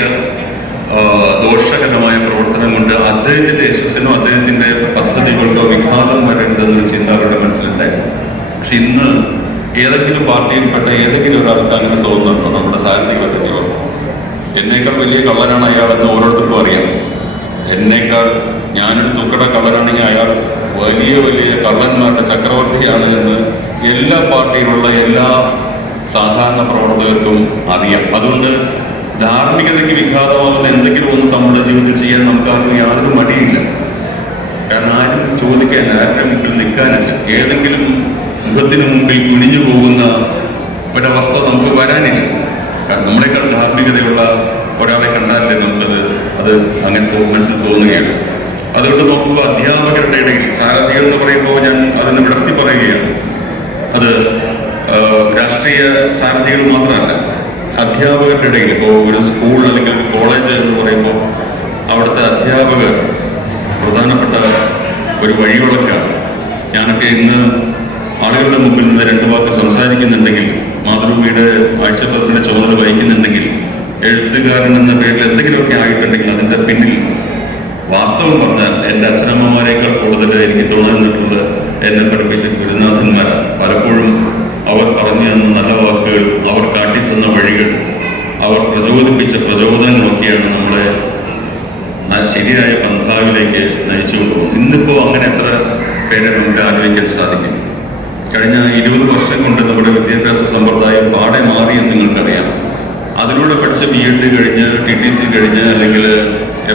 ദോഷകരമായ പ്രവർത്തനം കൊണ്ട് അദ്ദേഹത്തിൻ്റെ യശസ്സിനോ അദ്ദേഹത്തിൻ്റെ പദ്ധതികൾക്കോ വിഘാതം വരരുതെന്നൊരു ചിന്ത അവരുടെ മനസ്സിലുണ്ടായിരുന്നു. പക്ഷെ ഇന്ന് ഏതെങ്കിലും പാർട്ടിയിൽപ്പെട്ട ഏതെങ്കിലും ഒരാൾക്ക് അങ്ങനെ തോന്നുന്നുണ്ടോ? നമ്മുടെ സാരഥികളെ പറ്റിയോ? എന്നേക്കാൾ വലിയ കള്ളനാണ് അയാളെന്ന് ഓരോരുത്തർക്കും അറിയാം. എന്നേക്കാൾ ഞാനൊരു തുക്കട കള്ളനാണെങ്കിൽ അയാൾ വലിയ വലിയ കള്ളന്മാരുടെ ചക്രവർത്തിയാണ് എന്ന് എല്ലാ പാർട്ടിയിലുള്ള എല്ലാ സാധാരണ പ്രവർത്തകർക്കും അറിയാം. അതുകൊണ്ട് ധാർമ്മികതയ്ക്ക് വിഘാതമാവുന്ന എന്തെങ്കിലും ഒന്ന് നമ്മുടെ ജീവിതത്തിൽ ചെയ്യാൻ നമുക്കാർക്കും യാതൊരു മടിയില്ല. കാരണം ആരും ചോദിക്കാൻ, ആരുടെ മുമ്പിൽ നിൽക്കാനില്ല. ഏതെങ്കിലും മുഖത്തിന് മുമ്പിൽ കുനിഞ്ഞു പോകുന്ന ഒരവസ്ഥ നമുക്ക് വരാനില്ല. കാരണം നമ്മളെക്കാൾ ധാർമ്മികതയുള്ള ഒരാളെ കണ്ടാലേ നമുക്കത് അങ്ങനെ മനസ്സിൽ തോന്നുകയാണ്. അതുകൊണ്ട് നോക്കുമ്പോൾ അധ്യാപകരുടെ ഇടയിൽ സാരഥികൾ എന്ന് പറയുമ്പോൾ ഞാൻ അതിനെ വിടർത്തി പറയുകയാണ്. അത് രാഷ്ട്രീയ സാരഥികൾ മാത്രമല്ല, അധ്യാപകരുടെ ഇടയിൽ ഇപ്പോൾ ഒരു സ്കൂൾ അല്ലെങ്കിൽ ഒരു കോളേജ് എന്ന് പറയുമ്പോൾ അവിടുത്തെ അധ്യാപകർ പ്രധാനപ്പെട്ട ഒരു വഴിവിളക്കാണ്. ഞാനൊക്കെ ഇന്ന് ആളുകളുടെ മുമ്പിൽ നിന്ന് 2 വാക്ക് സംസാരിക്കുന്നുണ്ടെങ്കിൽ, മാതൃഭൂമിയുടെ ആഴ്ചപ്പതിപ്പിന്റെ ചുമതല വഹിക്കുന്നുണ്ടെങ്കിൽ, എഴുത്തുകാരൻ എന്ന പേരിൽ എന്തെങ്കിലുമൊക്കെ ആയിട്ടുണ്ടെങ്കിൽ അതിൻ്റെ പിന്നിൽ വാസ്തവം പറഞ്ഞാൽ എൻ്റെ അച്ഛനമ്മമാരെക്കാൾ കൂടുതൽ എനിക്ക് തോന്നുന്നിട്ടുള്ളത് എന്നെ പഠിപ്പിച്ച ഗുരുനാഥന്മാരാണ്. പലപ്പോഴും അവർ പറഞ്ഞു തന്ന നല്ല വാക്കുകൾ, അവർ കാട്ടിത്തന്ന വഴികൾ, അവർ പ്രചോദിപ്പിച്ച പ്രചോദനങ്ങളൊക്കെയാണ് നമ്മളെ ശരിയായ പന്ഥാവിലേക്ക് നയിച്ചുകൊണ്ട് പോകുന്നത്. ഇന്നിപ്പോൾ അങ്ങനെ എത്ര പേരെ നമുക്ക് ആലോചിക്കാൻ സാധിക്കും? കഴിഞ്ഞ 20 വർഷം കൊണ്ട് നമ്മുടെ വിദ്യാഭ്യാസ സമ്പ്രദായം പാടെ മാറി എന്ന് നിങ്ങൾക്കറിയാം. അതിലൂടെ പഠിച്ച BEd കഴിഞ്ഞ്, TTC കഴിഞ്ഞ്, അല്ലെങ്കിൽ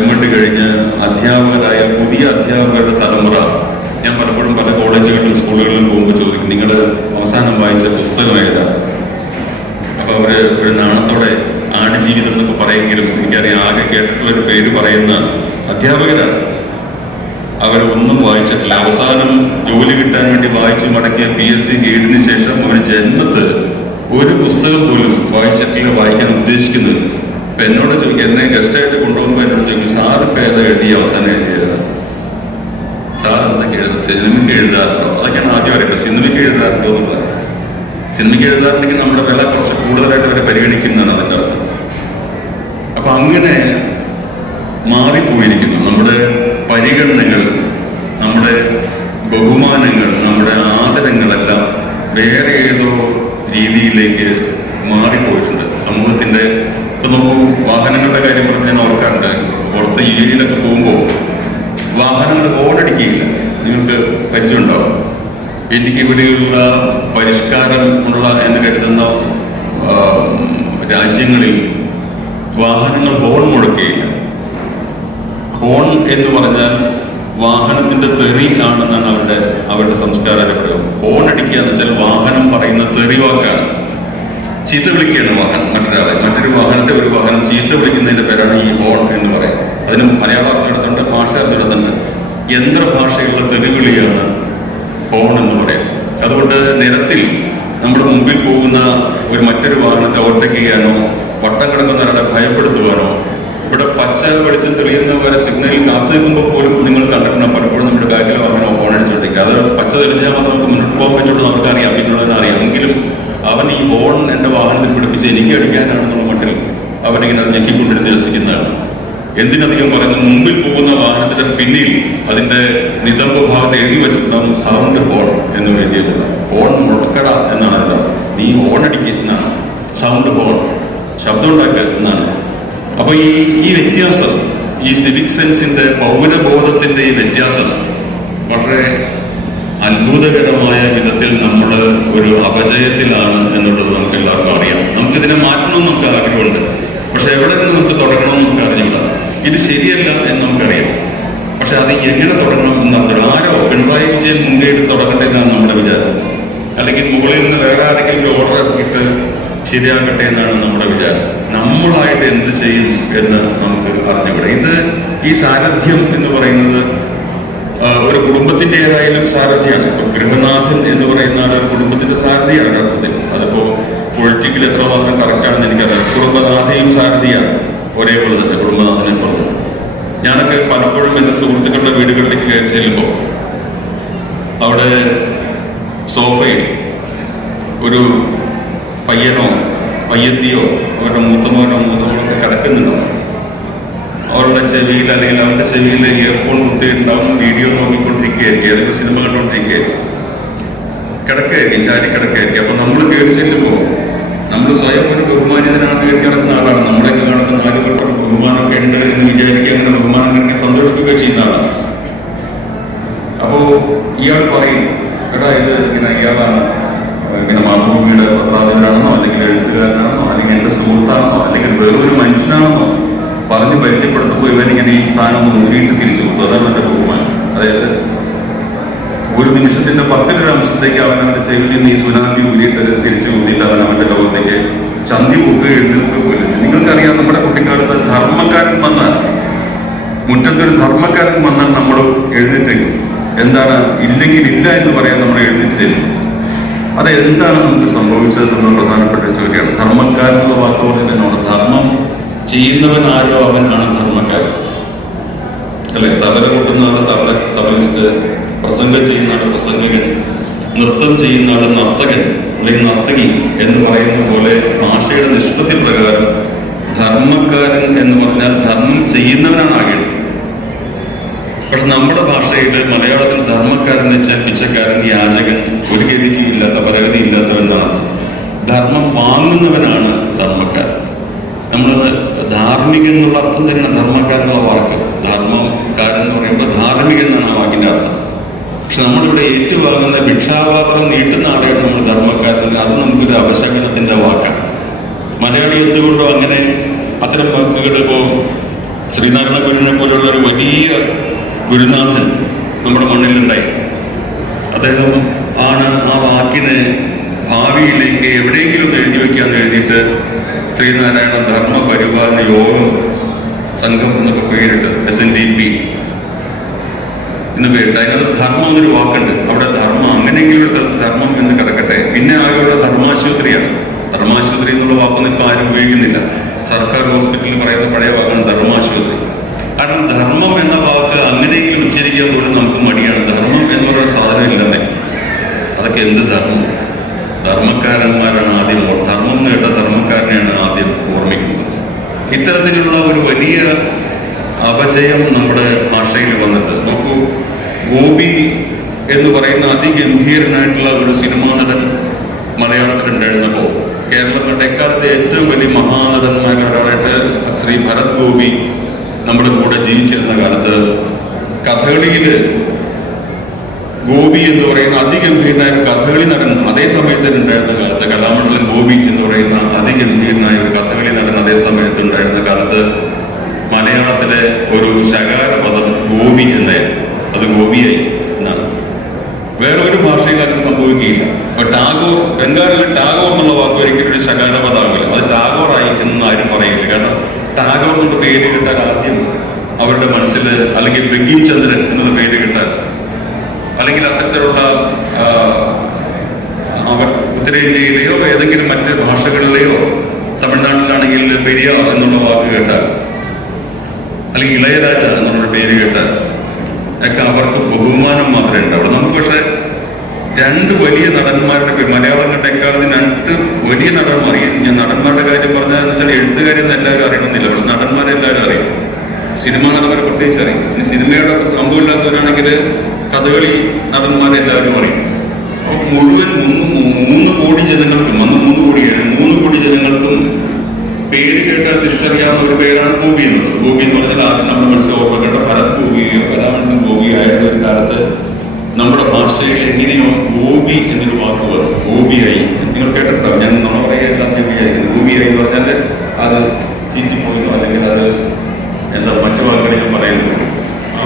MEd കഴിഞ്ഞ് അധ്യാപകരായ പുതിയ അധ്യാപകരുടെ തലമുറ ഞാൻ പലപ്പോഴും പല കോളേജുകളിലും സ്കൂളുകളിലും പോകുമ്പോൾ ചോദിക്കും, നിങ്ങൾ അവസാനം വായിച്ച പുസ്തകം ഏതാണ്? അപ്പോൾ അവർ ഒരു നാണത്തോടെ ആടുജീവിതം എന്നൊക്കെ പറയുമെങ്കിലും എനിക്കറിയാം, ആകെ കേട്ടിട്ടുള്ളൊരു പേര് പറയുന്ന അധ്യാപകരാണ്. അവരൊന്നും വായിച്ചിട്ടില്ല. അവസാനം ജോലി കിട്ടാൻ വേണ്ടി വായിച്ച് മടക്കിയ PSC ഗൈഡിന് ശേഷം അവർ ജന്മത്ത് ഒരു പുസ്തകം പോലും വായിച്ചിട്ടില്ല, വായിക്കാൻ ഉദ്ദേശിക്കുന്നത്. അപ്പൊ എന്നോട് ചോദിക്കും, എന്നെ ഗസ്റ്റായിട്ട് കൊണ്ടുപോകുമ്പോൾ എന്നോട് ചോദിക്കും, സാർ ഇപ്പം ഏതാ എഴുതി അവസാനം എഴുതിയത്? സാർ എന്തൊക്കെ എഴുതുക? സിനിമയ്ക്ക് എഴുതാറുണ്ടോ? അതൊക്കെയാണ് ആദ്യം അറിയുന്നത്. സിനിമയ്ക്ക് എഴുതാറുണ്ടോ എന്നുള്ളത്. സിനിമയ്ക്ക് എഴുതാറുണ്ടെങ്കിൽ നമ്മുടെ വില കുറച്ച് കൂടുതലായിട്ട് അവരെ പരിഗണിക്കുന്നതാണ് അതിൻ്റെ അർത്ഥം. അപ്പൊ അങ്ങനെ മാറിപ്പോയിരിക്കുന്നു നമ്മുടെ പരിഗണനകൾ, നമ്മുടെ ബഹുമാനങ്ങൾ, നമ്മുടെ ആദരങ്ങളെല്ലാം വേറെ ഏതോ രീതിയിലേക്ക് മാറിപ്പോയിട്ടുണ്ട് സമൂഹത്തിന്റെ. ഇപ്പൊ നോക്കൂ, വാഹനങ്ങളുടെ കാര്യം പറഞ്ഞ് ഞാൻ ഓർക്കാറുണ്ട്. പുറത്ത് UAE പോകുമ്പോൾ വാഹനങ്ങൾ ഹോണടിക്കുകയില്ല. നിങ്ങൾക്ക് പരിചയമുണ്ടാവും. എനിക്ക് ഇവിടെയുള്ള പരിഷ്കാരം ഉള്ള എന്ന് കരുതുന്ന രാജ്യങ്ങളിൽ വാഹനങ്ങൾ ഹോൺ മുഴക്കുകയില്ല. ഹോൺ എന്ന് പറഞ്ഞാൽ വാഹനത്തിന്റെ തെറി ആണെന്നാണ് അവരുടെ സംസ്കാര പ്രയോഗം. ഹോൺ അടിക്കുക എന്ന് വെച്ചാൽ വാഹനം പറയുന്ന തെറി വാക്കാണ്. ചീത്ത വിളിക്കുകയാണ് വാഹനം മറ്റൊരാളെ. മറ്റൊരു വാഹനത്തെ ഒരു വാഹനം ചീത്ത വിളിക്കുന്നതിന്റെ പേരാണ് ഈ ഹോൺ എന്ന് പറയുന്നത്. അതിന് മലയാളം അറിഞ്ഞെടുത്തുണ്ട്, ഭാഷ അറിഞ്ഞെടുത്തുണ്ട്. യന്ത്രഭാഷയുള്ള തെറിവിളിയാണ് ഹോൺ എന്ന് പറയുന്നത്. അതുകൊണ്ട് നിരത്തിൽ നമ്മുടെ മുമ്പിൽ പോകുന്ന മറ്റൊരു വാഹനത്തെ ഓവർടേക്ക് ചെയ്യാനോ വട്ടം കിടക്കുന്ന ഒരാളെ ഭയപ്പെടുത്തുവാനോ, ഇവിടെ പച്ച വെളിച്ചം തെളിയുന്നവരെ സിഗ്നലിൽ കാത്തു നിൽക്കുമ്പോൾ പോലും നിങ്ങൾ കണ്ടിട്ടുണ്ട് പലപ്പോഴും നമ്മുടെ ബാക്കിലെ വാഹനം ഹോൺ അടിച്ചുകൊണ്ടിരിക്കുക. അത് പച്ച തെളിഞ്ഞാൽ മാത്രം നമുക്ക് മുന്നോട്ട് പോകാൻ പറ്റുള്ളൂ, നമുക്കറിയാം, പിന്നുള്ളവനറിയാം. എങ്കിലും അവൻ ഈ ഹോൺ എൻ്റെ വാഹനത്തിൽ പിടിപ്പിച്ച് എനിക്ക് അടിക്കാനാണെന്നുള്ള മട്ടിൽ അവനിങ്ങനെ ഞെക്കിക്കൊണ്ടിരുന്ന് നിരസിക്കുന്നതാണ്. എന്തിനധികം പറയുന്നത്, മുമ്പിൽ പോകുന്ന വാഹനത്തിന്റെ പിന്നിൽ അതിന്റെ നിതംബ ഭാഗത്ത് എഴുതി വെച്ചിട്ടുണ്ടാകും സൗണ്ട് ഹോൺ എന്ന് എഴുതി വെച്ചിട്ടുണ്ടാകും. ഹോൺ മുടക്കട എന്നാണ് അതിൻ്റെ അർത്ഥം. നീ ഹോൺ അടിക്കുക എന്നാണ്, സൗണ്ട് ഹോൺ, ശബ്ദം ഉണ്ടാക്കുക എന്നാണ്. അപ്പൊ ഈ വ്യത്യാസം, ഈ സിവിക് സെൻസിന്റെ പൗരബോധത്തിന്റെ ഈ വ്യത്യാസം വളരെ അത്ഭുതകരമായ വിധത്തിൽ നമ്മൾ ഒരു അപജയത്തിലാണ് എന്നുള്ളത് നമുക്ക് എല്ലാവർക്കും അറിയാം. നമുക്കിതിനെ മാറ്റണമെന്ന് നമുക്ക് ആഗ്രഹമുണ്ട്. പക്ഷെ എവിടെ നിന്ന് നമുക്ക് തുടങ്ങണമെന്ന് നമുക്ക് അറിഞ്ഞൂടാ. ഇത് ശരിയല്ല എന്ന് നമുക്കറിയാം. പക്ഷെ അത് എങ്ങനെ തുടങ്ങണം എന്നറിഞ്ഞൂടാ. ആരോ പിണറായി വിജയൻ മുൻകൈയിട്ട് തുടങ്ങേണ്ടതെന്നാണ് നമ്മുടെ വിചാരം. അല്ലെങ്കിൽ മുകളിൽ നിന്ന് വേറെ ആരെങ്കിലും ഒരു ഓർഡർ ഇറക്കിയിട്ട് ശരിയാക്കട്ടെ എന്നാണ് നമ്മുടെ വിചാരം. നമ്മളായിട്ട് എന്ത് ചെയ്യും എന്ന് നമുക്ക് അറിഞ്ഞുകൂടാ. ഈ സാരഥ്യം എന്ന് പറയുന്നത് ഒരു കുടുംബത്തിൻ്റെതായാലും സാരഥിയാണ്. ഇപ്പൊ ഗൃഹനാഥൻ എന്ന് പറയുന്ന ആൾ ഒരു കുടുംബത്തിന്റെ സാരഥിയാണ് അർത്ഥത്തിൽ. അതിപ്പോ പൊളിറ്റിക്കൽ എത്രമാത്രം കറക്റ്റാണെന്ന് എനിക്കറിയാം. കുടുംബനാഥയും സാരഥിയാണ് ഒരേപോലെ തന്നെ, കുടുംബനാഥനെ പോലെ. ഞാനൊക്കെ പലപ്പോഴും എൻ്റെ സുഹൃത്തുക്കളുടെ വീടുകളിലേക്ക് കയറി ചെല്ലുമ്പോൾ അവിടെ സോഫയിൽ ഒരു പയ്യനോ പയ്യത്തിയോ അവരുടെ മൂത്തമോനോ മൂത്തമോനൊക്കെ കിടക്കുന്നുണ്ടാവും. അവരുടെ ചെവിയിൽ അല്ലെങ്കിൽ അവരുടെ ചെവിയിൽ ഇയർഫോൺ കുത്തിയിട്ടുണ്ടാവും, വീഡിയോ നോക്കിക്കൊണ്ടിരിക്കുകയായിരിക്കും, ഏതൊക്കെ സിനിമ കണ്ടുകൊണ്ടിരിക്കുകയായിരിക്കും, കിടക്കുകയായിരിക്കും, ചാരി കിടക്കുകയായിരിക്കും. അപ്പൊ നമ്മൾ കയറി ചെല്ലുമ്പോൾ നമ്മൾ സ്വയം ഒരു ബഹുമാനിതനാണ് കയറി കിടക്കുന്ന ആളാണ്. നമ്മളൊക്കെ കാണുന്ന നാല് പേർക്ക് ബഹുമാനമൊക്കെ ഉണ്ട് എന്ന് വിചാരിക്കുക, അങ്ങനെ ബഹുമാനം കണ്ടി സന്തോഷിക്കുക ചെയ്യുന്ന ആളാണ്. അപ്പോ ഇയാൾ പറയും, എടാ ഇത് ഇങ്ങനെ ഇയാളാണ് ഇങ്ങനെ മാതൃഭൂമിയുടെ പത്രാധിപരാണെന്നോ അല്ലെങ്കിൽ എഴുത്തുകാരനാണെന്നോ അല്ലെങ്കിൽ എന്റെ സുഹൃത്താണെന്നോ അല്ലെങ്കിൽ വേറൊരു മനുഷ്യനാണെന്നോ പറഞ്ഞ് പരിചയപ്പെടുത്തുമ്പോൾ ഇവനിങ്ങനെ ഈ സ്ഥാനം വീട്ടിൽ തിരിച്ചു കൊടുത്തു. അതാണ് എന്റെ ബഹുമാനം. അതായത് ഒരു നിമിഷത്തിന്റെ 10 അംശത്തേക്ക് അവൻ അവന്റെ ചെവിയിൽ നിന്ന് ഈ സുനാമി ഊരിയിട്ട് തിരിച്ചു കൂട്ടിയിട്ട് അവൻ അവന്റെ ലോകത്തേക്ക് ചന്തി പൊക്കുക എഴുന്നേൽക്കുക പോലും. നിങ്ങൾക്കറിയാം, നമ്മുടെ കുട്ടിക്കാലത്ത് ധർമ്മക്കാരൻ വന്നാൽ, മുറ്റത്തൊരു ധർമ്മക്കാരൻ വന്നാൽ നമ്മൾ എഴുന്നേറ്റേക്കും. എന്താണ് ഇല്ലെങ്കിൽ ഇല്ല എന്ന് പറയാൻ നമ്മൾ എഴുന്നേറ്റ് ചെല്ലും. അത് എന്താണ് നമുക്ക് സംഭവിച്ചതെന്നുള്ള പ്രധാനപ്പെട്ട ചോദ്യമാണ്. ധർമ്മക്കാരൻ എന്നുള്ള വാക്കുകൊണ്ട് തന്നെ നമ്മുടെ ധർമ്മം ചെയ്യുന്നവൻ ആരോ അവനാണ് ധർമ്മക്കാരൻ, അല്ലെ? തബല കൊട്ടുന്നതാണ് തബലിസ്റ്റ്, പ്രസംഗം ചെയ്യുന്നതാണ് പ്രസംഗകൻ, നൃത്തം ചെയ്യുന്നതാണ് നർത്തകൻ അല്ലെങ്കിൽ നർത്തകി എന്ന് പറയുന്ന പോലെ ഭാഷയുടെ നിഷ്പത്തി പ്രകാരം ധർമ്മക്കാരൻ എന്ന് പറഞ്ഞാൽ ധർമ്മം ചെയ്യുന്നവനാണ് ആകേണ്ടത്. പക്ഷെ നമ്മുടെ ഭാഷയിൽ മലയാളത്തിൽ ധർമ്മക്കാരൻ എന്ന് വെച്ചാൽ പിച്ചക്കാരൻ, യാചകൻ, ഒരു ഗതിക്കും ഇല്ലാത്ത പരഗതി ഇല്ലാത്തവനാണ്. ധർമ്മം വാങ്ങുന്നവനാണ് ധർമ്മക്കാരൻ. നമ്മളത് ധാർമ്മികൻ എന്നുള്ള അർത്ഥം തന്നെയാണ് ധർമ്മക്കാരൻ എന്നുള്ള വാക്ക്. ധർമ്മക്കാരൻ എന്ന് പറയുമ്പോൾ ധാർമ്മികൻ എന്നാണ് ആ വാക്കിന്റെ അർത്ഥം. പക്ഷെ നമ്മളിവിടെ ഏറ്റുവാങ്ങുന്ന ഭിക്ഷാപാത്രം നീട്ടുന്ന ആളെയാണ് നമ്മൾ ധർമ്മക്കാരൻ. അത് നമുക്കൊരു അപശകനത്തിന്റെ വാക്കാണ്. മലയാളി എന്തുകൊണ്ടോ അങ്ങനെ അത്തരം വാക്കുകൾ ഇപ്പോ ശ്രീനാരായണ ഗുരുവിനെ പോലുള്ള ഒരു വലിയ ഗുരുനാഥൻ നമ്മുടെ മണ്ണിലുണ്ടായി. അദ്ദേഹം ആണ് ആ വാക്കിനെ ഭാവിയിലേക്ക് എവിടെയെങ്കിലും എഴുതി വയ്ക്കാന്ന് എഴുതിയിട്ട് ശ്രീനാരായണ ധർമ്മ പരിപാലന യോഗം സംഘം എന്നൊക്കെ പേരിട്ട് SNDP എന്ന് പേരിട്ട്. അതിനകത്ത് ധർമ്മം എന്നൊരു വാക്കുണ്ട്. അവിടെ ധർമ്മം അങ്ങനെയെങ്കിലും ഒരു സ്ഥലത്ത് ധർമ്മം എന്ന് കിടക്കട്ടെ. പിന്നെ ആകെയുള്ള ധർമാശുപത്രിയാണ്. ധർമാശുപത്രി എന്നുള്ള വാക്കൊന്നും ഇപ്പൊ ആരും ഉപയോഗിക്കുന്നില്ല. സർക്കാർ ഹോസ്പിറ്റലിൽ പറയുന്ന പഴയ വാക്കാണ് ധർമാശുപത്രി. കാരണം ധർമ്മം എന്ന വാക്ക് അങ്ങനെയെങ്കിലും ഉച്ചരിക്കാൻ പോലും നമുക്ക് മടിയാണ്. ധർമ്മം എന്ന് പറയുന്ന സാധനം ഇല്ലല്ലേ. അതൊക്കെ എന്ത് ധർമ്മം? ധർമ്മക്കാരന്മാരാണ് ആദ്യം, ധർമ്മം എന്ന് കേട്ട ധർമ്മക്കാരനെയാണ് ആദ്യം ഓർമ്മിക്കുന്നത്. ഇത്തരത്തിലുള്ള ഒരു വലിയ അപജയം നമ്മുടെ ഭാഷയിൽ വന്നിട്ട് നോക്കൂ. ഗോപി എന്ന് പറയുന്ന അതിഗംഭീരനായിട്ടുള്ള ഒരു സിനിമാ നടൻ മലയാളത്തിലുണ്ടായിരുന്നപ്പോ കേരളത്തിന്റെ എക്കാലത്തെ ഏറ്റവും വലിയ മഹാനടന്മാരിൽ ഒരാളായിട്ട് ശ്രീ ഭരത് ഗോപി നമ്മുടെ കൂടെ ജീവിച്ചിരുന്ന കാലത്ത് കഥകളിയില് ഗോപി എന്ന് പറയുന്ന അതിഗംഭീരനായ ഒരു കഥകളി നടൻ അതേ സമയത്ത് ഉണ്ടായിരുന്ന കാലത്ത്, കലാമണ്ഡലം ഗോപി എന്ന് പറയുന്ന അതിഗംഭീരനായ ഒരു കഥകളി നടൻ അതേ സമയത്ത് ഉണ്ടായിരുന്ന കാലത്ത് മലയാളത്തിലെ ഒരു ശകാര പദം ഗോപി എന്നായിരുന്നു. അത് ഗോപിയായി എന്നാണ്. വേറെ ഒരു ഭാഷയിൽ അങ്ങനെ സംഭവിക്കുകയില്ല. ഇപ്പൊ ടാഗോർ, ബംഗാളിലെ ടാഗോർ എന്നുള്ള വാക്ക് ഒരിക്കലും ഒരു ശകാര പദമാകില്ല. അത് ടാഗോറായി എന്നൊന്നും ആരും പറയില്ല. കാരണം ടാഗോർ എന്നുള്ള പേര് കിട്ടാൻ ആദ്യം അവരുടെ മനസ്സിൽ, അല്ലെങ്കിൽ ബങ്കിം ചന്ദ്രൻ എന്നുള്ള പേര് കിട്ടാൻ, അല്ലെങ്കിൽ അത്തരത്തിലുള്ള അവർ ഉത്തരേന്ത്യയിലെയോ ഏതെങ്കിലും മറ്റ് ഭാഷകളിലെയോ, തമിഴ്നാട്ടിലാണെങ്കിൽ പെരിയാർ എന്നുള്ള വാക്ക് കേട്ടാൽ, അല്ലെങ്കിൽ ഇളയരാജ എന്നുള്ളൊരു പേര് കേട്ടാൽ ഒക്കെ അവർക്ക് ബഹുമാനം മാത്രമേ ഉണ്ടാവുള്ളൂ. നമുക്ക് പക്ഷെ രണ്ട് വലിയ നടന്മാരുടെ പേര് മലയാളം കണ്ട എക്കാലത്ത് രണ്ട് വലിയ നടന്മാർ. ഞാൻ നടന്മാരുടെ കാര്യം പറഞ്ഞതെന്ന് വെച്ചാൽ എഴുത്തുകാരെന്ന് എല്ലാവരും അറിയണമെന്നില്ല, പക്ഷെ നടന്മാരെ എല്ലാവരും അറിയും. സിനിമാ നടന്മാരെ പ്രത്യേകിച്ച് അറിയും. ഇനി സിനിമയുടെ സംഭവമില്ലാത്തവരാണെങ്കിൽ കഥകളി നടന്മാരെ എല്ലാവരും അറിയും. അപ്പോൾ മുഴുവൻ 3 കോടി ജനങ്ങൾക്കും, അന്ന് 3 കോടിയാണ്, 3 കോടി ജനങ്ങൾക്കും പേര് കേട്ടാൽ തിരിച്ചറിയാവുന്ന ഒരു പേരാണ് ഗോപി എന്നുള്ളത്. ഗോപി എന്ന് പറഞ്ഞാൽ ആദ്യം നമ്മുടെ മനസ്സിൽ ഓർമ്മ കേട്ട ഭരത് ഗോപിയോ കലാമണ്ഡലം ഗോപിയോ ആയിരുന്ന ഒരു കാലത്ത് നമ്മുടെ ഭാഷയിൽ എങ്ങനെയോ ഗോപി എന്നൊരു വാക്ക് വന്നു. ഗോപിയായി നിങ്ങൾ കേട്ടിട്ടുണ്ടാവും. ഞാൻ നമ്മൾ പറയുകയല്ല ഞാൻ വിചാരിക്കുന്നു. ഗോപിയായി എന്ന് പറഞ്ഞാൽ അത് ചീറ്റിപ്പോയിന്നോ അല്ലെങ്കിൽ അത് എന്താ മറ്റു വാക്കുകൾ ഞാൻ പറയുന്നു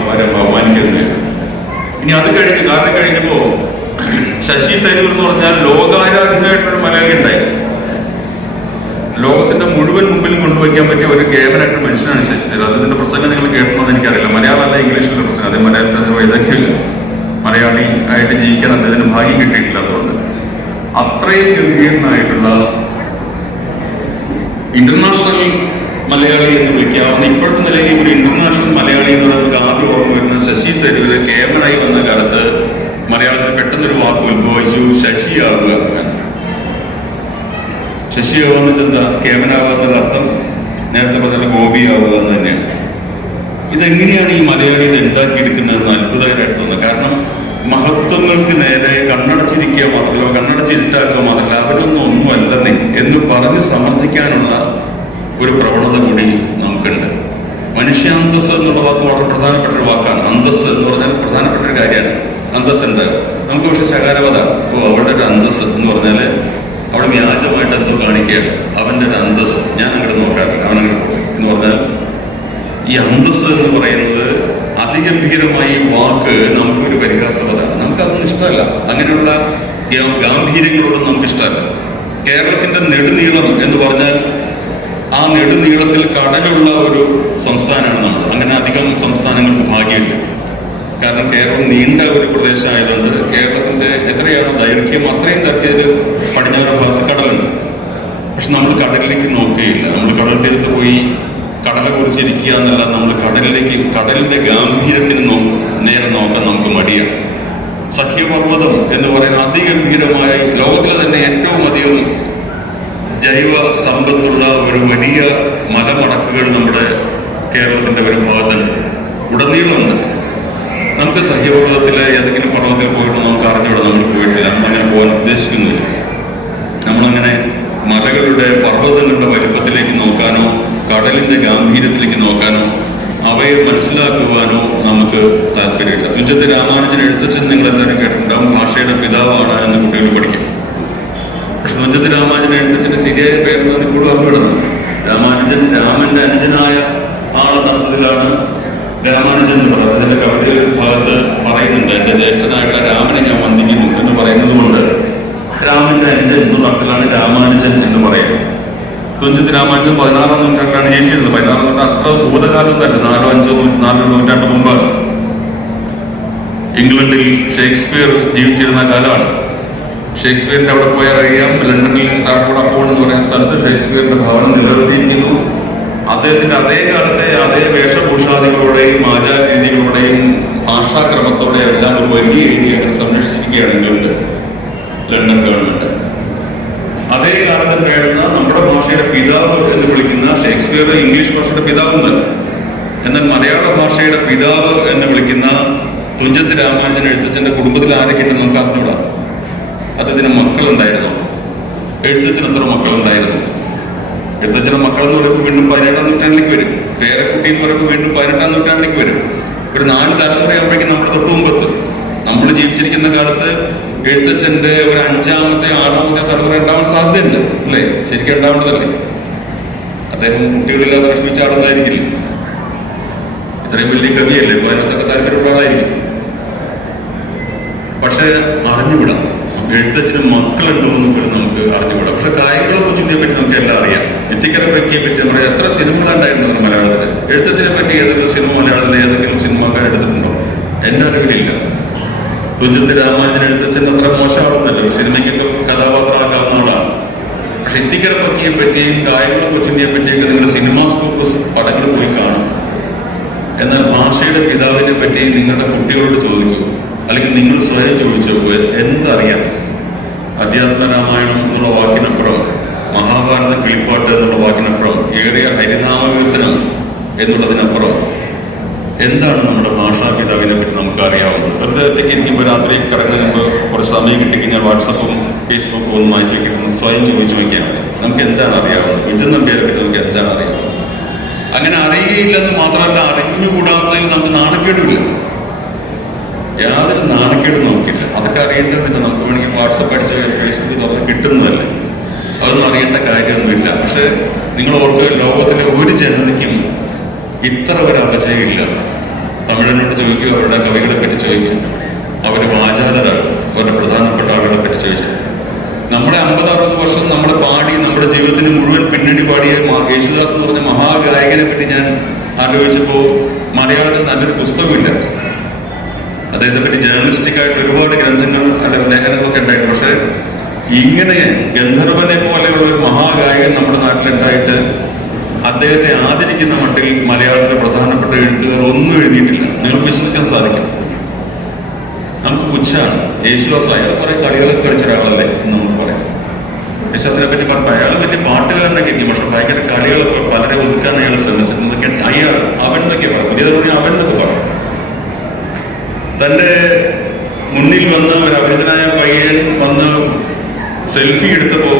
വളരെ ബഹുമാനിക്കുന്നത്. ഇനി അത് കഴിഞ്ഞ് കാലം കഴിഞ്ഞപ്പോ ശശി തരൂർ എന്ന് പറഞ്ഞാൽ ലോകാരാധനായിട്ടുള്ള മലയാളി ഉണ്ടായി. ലോകത്തിന്റെ മുഴുവൻ മുമ്പിൽ കൊണ്ടുവയ്ക്കാൻ പറ്റിയ ഒരു കേവലായിട്ടുള്ള മനുഷ്യനാണ് ശശി തരൂർ. അതിന്റെ പ്രസംഗം നിങ്ങൾ കേട്ടണമെന്ന് എനിക്കറിയില്ല. മലയാളമല്ല ഇംഗ്ലീഷിലുള്ള പ്രസംഗം. അതേ മലയാളത്തിൽ വൈദഗ്ധ്യമില്ല. മലയാളി ആയിട്ട് ജീവിക്കാൻ അദ്ദേഹത്തിന് ഭാഗ്യം കിട്ടിയിട്ടില്ല. അതുകൊണ്ട് അത്രയും ഗംഭീരനായിട്ടുള്ള ഇന്റർനാഷണൽ മലയാളി എന്ന് വിളിക്കാവുന്ന ഇപ്പോഴത്തെ നിലയിൽ ഒരു ഇന്റർനാഷണൽ മലയാളി എന്ന് നമുക്ക് ആദ്യം ഓർമ്മ വരുന്ന ശശി തരൂര് കേമനായി വന്ന കാലത്ത് മലയാളത്തിൽ പെട്ടെന്നൊരു വാക്ക് ഉത്ഭവിച്ചു, ശശിയാവുക. ശശിയാവുക എന്ന് വെച്ചാൽ എന്താ? കേമനാവുക എന്നൊരു അർത്ഥം നേരത്തെ പറഞ്ഞാൽ ഗോപിയാവുക എന്ന് തന്നെയാണ്. ഇതെങ്ങനെയാണ് ഈ മലയാളി ഇത് ഉണ്ടാക്കിയെടുക്കുന്നതെന്ന് അത്ഭുതകരമായിട്ട് തോന്നുന്നത്. കാരണം മഹത്വങ്ങൾക്ക് നേരെ കണ്ണടച്ചിരിക്കുക മാത്രമല്ല, കണ്ണടച്ചിരുട്ടാക്കുക മാത്രമല്ല, അവരൊന്നും ഒന്നുമല്ലെന്നേ എന്ന് പറഞ്ഞ് സമർത്ഥിക്കാനുള്ള ഒരു പ്രവണത കൂടി നമുക്കുണ്ട്. മനുഷ്യാന്തസ് എന്നുള്ള വാക്ക് വളരെ പ്രധാനപ്പെട്ട ഒരു വാക്കാണ്. അന്തസ് എന്ന് പറഞ്ഞാൽ പ്രധാനപ്പെട്ട ഒരു കാര്യമാണ്. അന്തസ് ഉണ്ട് നമുക്ക്. പക്ഷെ ശകാരവത അവളുടെ ഒരു അന്തസ് എന്ന് പറഞ്ഞാൽ അവിടെ വ്യാജമായിട്ട് എന്തോ കാണിക്കുകയാണ്. അവൻ്റെ ഒരു അന്തസ് ഞാൻ അങ്ങോട്ട് നോക്കാറില്ല, അവനങ്ങനെ പോയി എന്ന് പറഞ്ഞാൽ ഈ അന്തസ് എന്ന് പറയുന്നത് അതിഗംഭീരമായി വാക്ക് നമുക്കൊരു പരിഹാസവത. നമുക്കതൊന്നും ഇഷ്ടമല്ല. അങ്ങനെയുള്ള ഗാംഭീര്യങ്ങളോടൊന്നും നമുക്ക് ഇഷ്ടമല്ല. കേരളത്തിന്റെ നെടുനീളം എന്ന് പറഞ്ഞാൽ ആ നെടുനീളത്തിൽ കടലുള്ള ഒരു സംസ്ഥാനമാണ് നമ്മൾ. അങ്ങനെ അധികം സംസ്ഥാനങ്ങൾക്ക് ഭാഗ്യമില്ല. കാരണം കേരളം നീണ്ട ഒരു പ്രദേശമായതുകൊണ്ട് കേരളത്തിന്റെ എത്രയാണോ ദൈർഘ്യം അത്രയും ദൈർഘ്യത്തിൽ പടിഞ്ഞാറ് ഭാഗത്ത് കടലുണ്ട്. പക്ഷെ നമ്മൾ കടലിലേക്ക് നോക്കുകയില്ല. നമ്മൾ കടൽ തീരത്ത് പോയി കടലെ കുറിച്ചിരിക്കുക എന്നല്ല, നമ്മൾ കടലിന്റെ ഗാംഭീര്യത്തിന് നേരെ നോക്കാൻ നമുക്ക് മടിയാണ്. സഹ്യപർവ്വതം എന്ന് പറയുന്ന അതിഗംഭീരമായ ലോകത്തിലെ തന്നെ ഏറ്റവും അധികം ജൈവ സമ്പത്തുള്ള ഒരു വലിയ മലമടക്കുകൾ നമ്മുടെ കേരളത്തിന്റെ ഒരു ഭാഗത്തുണ്ട്, ഉടനീളമുണ്ട്. നമുക്ക് സഹ്യപർവ്വതത്തിലെ ഏതെങ്കിലും പർവ്വതത്തിൽ പോയിട്ട് നമുക്ക് അറിഞ്ഞൂടെ, നമ്മൾ പോയിട്ടില്ല, നമ്മളങ്ങനെ പോകാൻ ഉദ്ദേശിക്കുന്നില്ല. നമ്മളങ്ങനെ മലകളുടെ പർവ്വതങ്ങളുടെ വലുപ്പത്തിലേക്ക് നോക്കാനോ കടലിന്റെ ഗാംഭീര്യത്തിലേക്ക് നോക്കാനോ അവയെ മനസ്സിലാക്കുവാനോ നമുക്ക് താല്പര്യമില്ല. തുഞ്ചത്ത് രാമാനുജൻ എഴുത്തച്ഛൻ നിങ്ങളെല്ലാവരും കേട്ടിട്ടുണ്ടാവും. ഭാഷയുടെ പിതാവാണ് എന്ന് കുട്ടികൾ പഠിക്കും. പക്ഷെ തുഞ്ചത്ത് രാമാനുജൻ എഴുത്തച്ഛന്റെ ശരിയായ പേരെന്ന് ഇപ്പോഴും അറിവിടുന്നത്. രാമാനുജൻ രാമന്റെ അനുജനായ ആളെന്ന അർത്ഥത്തിലാണ് രാമാനുജൻ എന്ന് പറയുന്നത്. അതിന്റെ കവിതയിൽ ഭാഗത്ത് പറയുന്നുണ്ട്, എന്റെ ജ്യേഷ്ഠനായിട്ടുള്ള രാമനെ ഞാൻ വന്ദിക്കുന്നു എന്ന് പറയുന്നത് കൊണ്ട് രാമന്റെ അനുജൻ എന്നുള്ള അർത്ഥത്തിലാണ് രാമാനുജൻ എന്ന് പറയുന്നത്. തുഞ്ചത്ത് രാമാനുജൻ 16-ാം നൂറ്റാണ്ടിലാണ് ജീവിച്ചിരുന്നത്. 16-ാം നൂറ്റാണ്ട് അത്ര ഭൂതകാലം തന്നെ, 4 നൂറ്റാണ്ട് മുമ്പ് ഇംഗ്ലണ്ടിൽ ഷേക്സ്പിയർ ജീവിച്ചിരുന്ന കാലമാണ്. ഷേക്സ്പിയറിന്റെ അവിടെ പോയാൽ അറിയാം, ലണ്ടനിൽ സ്റ്റാർഫോർഡ് അപ്പോൺ എന്ന് പറയുന്ന സ്ഥലത്ത് ഷേക്സ്പിയറിന്റെ ഭവനം നിലനിർത്തിയിരിക്കുന്നു. അദ്ദേഹത്തിന്റെ അതേ കാലത്തെ അതേ വേഷഭൂഷാദികളുടെയും ആചാരരീതികളുടെയും ഭാഷാക്രമത്തോടെയും എല്ലാം ഒരു വലിയ ഏരിയ സംരക്ഷിച്ചിരിക്കുകയാണ് ഇംഗ്ലണ്ട്, ലണ്ടൻ ഗവൺമെന്റ്. അതേ കാലത്തുണ്ടായിരുന്ന നമ്മുടെ ഭാഷയുടെ പിതാവ് എന്ന് വിളിക്കുന്ന ഷേക്സ്പിയർ ഇംഗ്ലീഷ് ഭാഷയുടെ പിതാവും തന്നെ. എന്നാൽ മലയാള ഭാഷയുടെ പിതാവ് എന്ന് വിളിക്കുന്ന തുഞ്ചത്ത് രാമാനുജൻ എഴുത്തച്ഛന്റെ കുടുംബത്തിൽ ആരൊക്കെയുണ്ട് നമുക്ക് അറിഞ്ഞൂടാ. അദ്ദേഹത്തിന് മക്കളുണ്ടായിരുന്നു. എഴുത്തച്ഛന് എത്ര മക്കളുണ്ടായിരുന്നു? എഴുത്തച്ഛന്റെ മക്കൾ എന്ന് പറയുമ്പോൾ വീണ്ടും 17-ാം നൂറ്റാണ്ടിലേക്ക് വരും. പേരക്കുട്ടി എന്ന് പറയുമ്പോൾ വീണ്ടും 18-ാം നൂറ്റാണ്ടിലേക്ക് വരും. ഒരു 4 തലമുറയാകുമ്പോഴേക്കും നമ്മുടെ തൊട്ട് മുമ്പത്ത് നമ്മൾ ജീവിച്ചിരിക്കുന്ന കാലത്ത് എഴുത്തച്ഛന്റെ ഒരു 5-ാമത്തെ 6-ാമത്തെ തലമുറ ഉണ്ടാവാൻ സാധ്യതയുണ്ട് അല്ലേ? ശരിക്കും ഉണ്ടാവേണ്ടതല്ലേ? അദ്ദേഹം കുട്ടികളില്ലാതെ വിഷമിച്ച ആളൊന്നായിരിക്കില്ല. ഇത്രയും വലിയ കവിയല്ലേ, അപ്പൊ അതിനകത്തൊക്കെ താല്പര്യമുള്ള ആളായിരിക്കും. പക്ഷെ അറിഞ്ഞുകൂടാ എഴുത്തച്ഛന് മക്കളുണ്ടോ എന്ന് നമുക്ക് അറിഞ്ഞുകൂടാ. പക്ഷെ കായംകുളം കൊച്ചിനെ പറ്റി നമുക്ക് എല്ലാം അറിയാം. ഇത്തിക്കര പറ്റിയെ പറ്റി പറയാം. എത്ര സിനിമകളുണ്ടായിരുന്നു മലയാളത്തിൽ. എഴുത്തച്ഛനെ പറ്റി ഏതെങ്കിലും സിനിമ മലയാളത്തിൽ ഏതെങ്കിലും സിനിമാക്കാർ എടുത്തിട്ടുണ്ടോ? എന്റെ അറിവിലില്ല. തുഞ്ചത്ത് രാമാനുജൻ എഴുത്തച്ഛൻ അത്ര മോശമാവുന്നല്ലോ, ഒരു സിനിമയ്ക്കൊക്കെ കഥാപാത്രമാക്കാവുന്ന ആളാണ്. പക്ഷെ ഇത്തിക്കര പറ്റിയെ പറ്റിയും കായംകുളം കൊച്ചിനെ പറ്റിയൊക്കെ നിങ്ങൾ സിനിമാ സ്കൂപ്പ് പടങ്ങൾ പോയി കാണും. എന്നാൽ ഭാഷയുടെ പിതാവിനെ പറ്റി നിങ്ങളുടെ കുട്ടികളോട് ചോദിക്കൂ, അല്ലെങ്കിൽ നിങ്ങൾ സ്വയം ചോദിച്ചു എന്തറിയാം? അധ്യാത്മരാമായണം എന്നുള്ള വാക്കിനപ്പുറം, മഹാഭാരത കിളിപ്പാട്ട് എന്നുള്ള വാക്കിനപ്പുറം, ഏറിയ ഹരിനാമകീർത്തനം എന്നുള്ളതിനപ്പുറം എന്താണ് നമ്മുടെ ഭാഷാപിതാവിനെ പറ്റി നമുക്ക് അറിയാവുന്നത്? വെറുതെ ഒറ്റയ്ക്ക് ഇരിക്കുമ്പോൾ രാത്രി കിടക്കുന്നതിന് മുമ്പ് കുറച്ച് സമയം കിട്ടിക്കഴിഞ്ഞാൽ വാട്സപ്പും ഫേസ്ബുക്കും ഒന്ന് മാറ്റി വെക്കിട്ട് സ്വയം ചോദിച്ചു നോക്കിയാൽ മതി. നമുക്ക് എന്താണ് അറിയാവുന്നത്? കുഞ്ചൻ നമ്പ്യാരെ പറ്റി നമുക്ക് എന്താണ് അറിയാവുന്നത്? അങ്ങനെ അറിയില്ലെന്ന് മാത്രമല്ല, അറിഞ്ഞുകൂടാത്തതിൽ നമുക്ക് നാണക്കേടില്ല. യാതൊരു നാണക്കേടും നോക്കില്ല. അതൊക്കെ അറിയേണ്ടതില്ല. നമുക്ക് വേണമെങ്കിൽ വാട്സപ്പ് അടിച്ച് ഫേസ്ബുക്ക് തുറന്ന് കിട്ടുന്നതല്ലേ, അതൊന്നും അറിയേണ്ട കാര്യമൊന്നുമില്ല. പക്ഷെ നിങ്ങൾ ഓർക്കുക, ലോകത്തിലെ ഒരു ജനതയ്ക്കും ഇത്ര ഒരു അപജയമില്ല. തമിഴനോട് ചോദിക്കുക, അവരുടെ കവികളെ പറ്റി ചോദിക്കുക, അവർ വാചാലരാണ്, അവരുടെ പ്രധാനപ്പെട്ട ആളുകളെ പറ്റി ചോദിച്ചത്. നമ്മുടെ 50-60 വർഷം നമ്മൾ പാടി, നമ്മുടെ ജീവിതത്തിന് മുഴുവൻ പിന്നണി പാടിയ യേശുദാസ് എന്ന് പറഞ്ഞ മഹാഗായകനെ പറ്റി ഞാൻ ആലോചിച്ചപ്പോൾ മലയാളത്തിൽ നല്ലൊരു പുസ്തകമില്ല. അദ്ദേഹത്തെ പറ്റി ജേർണലിസ്റ്റിക് ആയിട്ട് ഒരുപാട് ഗ്രന്ഥങ്ങൾ അല്ലെങ്കിൽ ലേഖനങ്ങളൊക്കെ ഉണ്ടായിരുന്നു. പക്ഷെ ഇങ്ങനെ ഗന്ധർവനെ പോലെയുള്ള ഒരു മഹാഗായകൻ നമ്മുടെ നാട്ടിലുണ്ടായിട്ട് അദ്ദേഹത്തെ ആദരിക്കുന്ന മട്ടിൽ മലയാളത്തിലെ പ്രധാനപ്പെട്ട എഴുത്തുകാർ ഒന്നും എഴുതിയിട്ടില്ല. നിങ്ങൾക്ക് വിശ്വസിക്കാൻ സാധിക്കും. നമുക്ക് പുച്ഛാണ്. യേശുദാസ് അയാൾ കുറെ കളികളൊക്കെ കളിച്ച ഒരാളല്ലേ എന്ന് നമുക്ക് പറയാം. യേശുദാസിനെ പറ്റി പറഞ്ഞാൽ അയാൾ വലിയ പാട്ടുകാരനൊക്കെ ഇരിക്കും, പക്ഷെ ഭയങ്കര കളികളൊക്കെ പലരെ ഒതുക്കാൻ അയാൾ ശ്രമിച്ചിരുന്നതൊക്കെ അയാൾ അവൻ എന്നൊക്കെ പറയും. പുതിയ തലമുറ അവൻ എന്നൊക്കെ പറയും. തന്റെ മുന്നിൽ വന്ന് ഒരു അഭിനയനായ പയ്യൻ വന്ന് സെൽഫി എടുത്തപ്പോ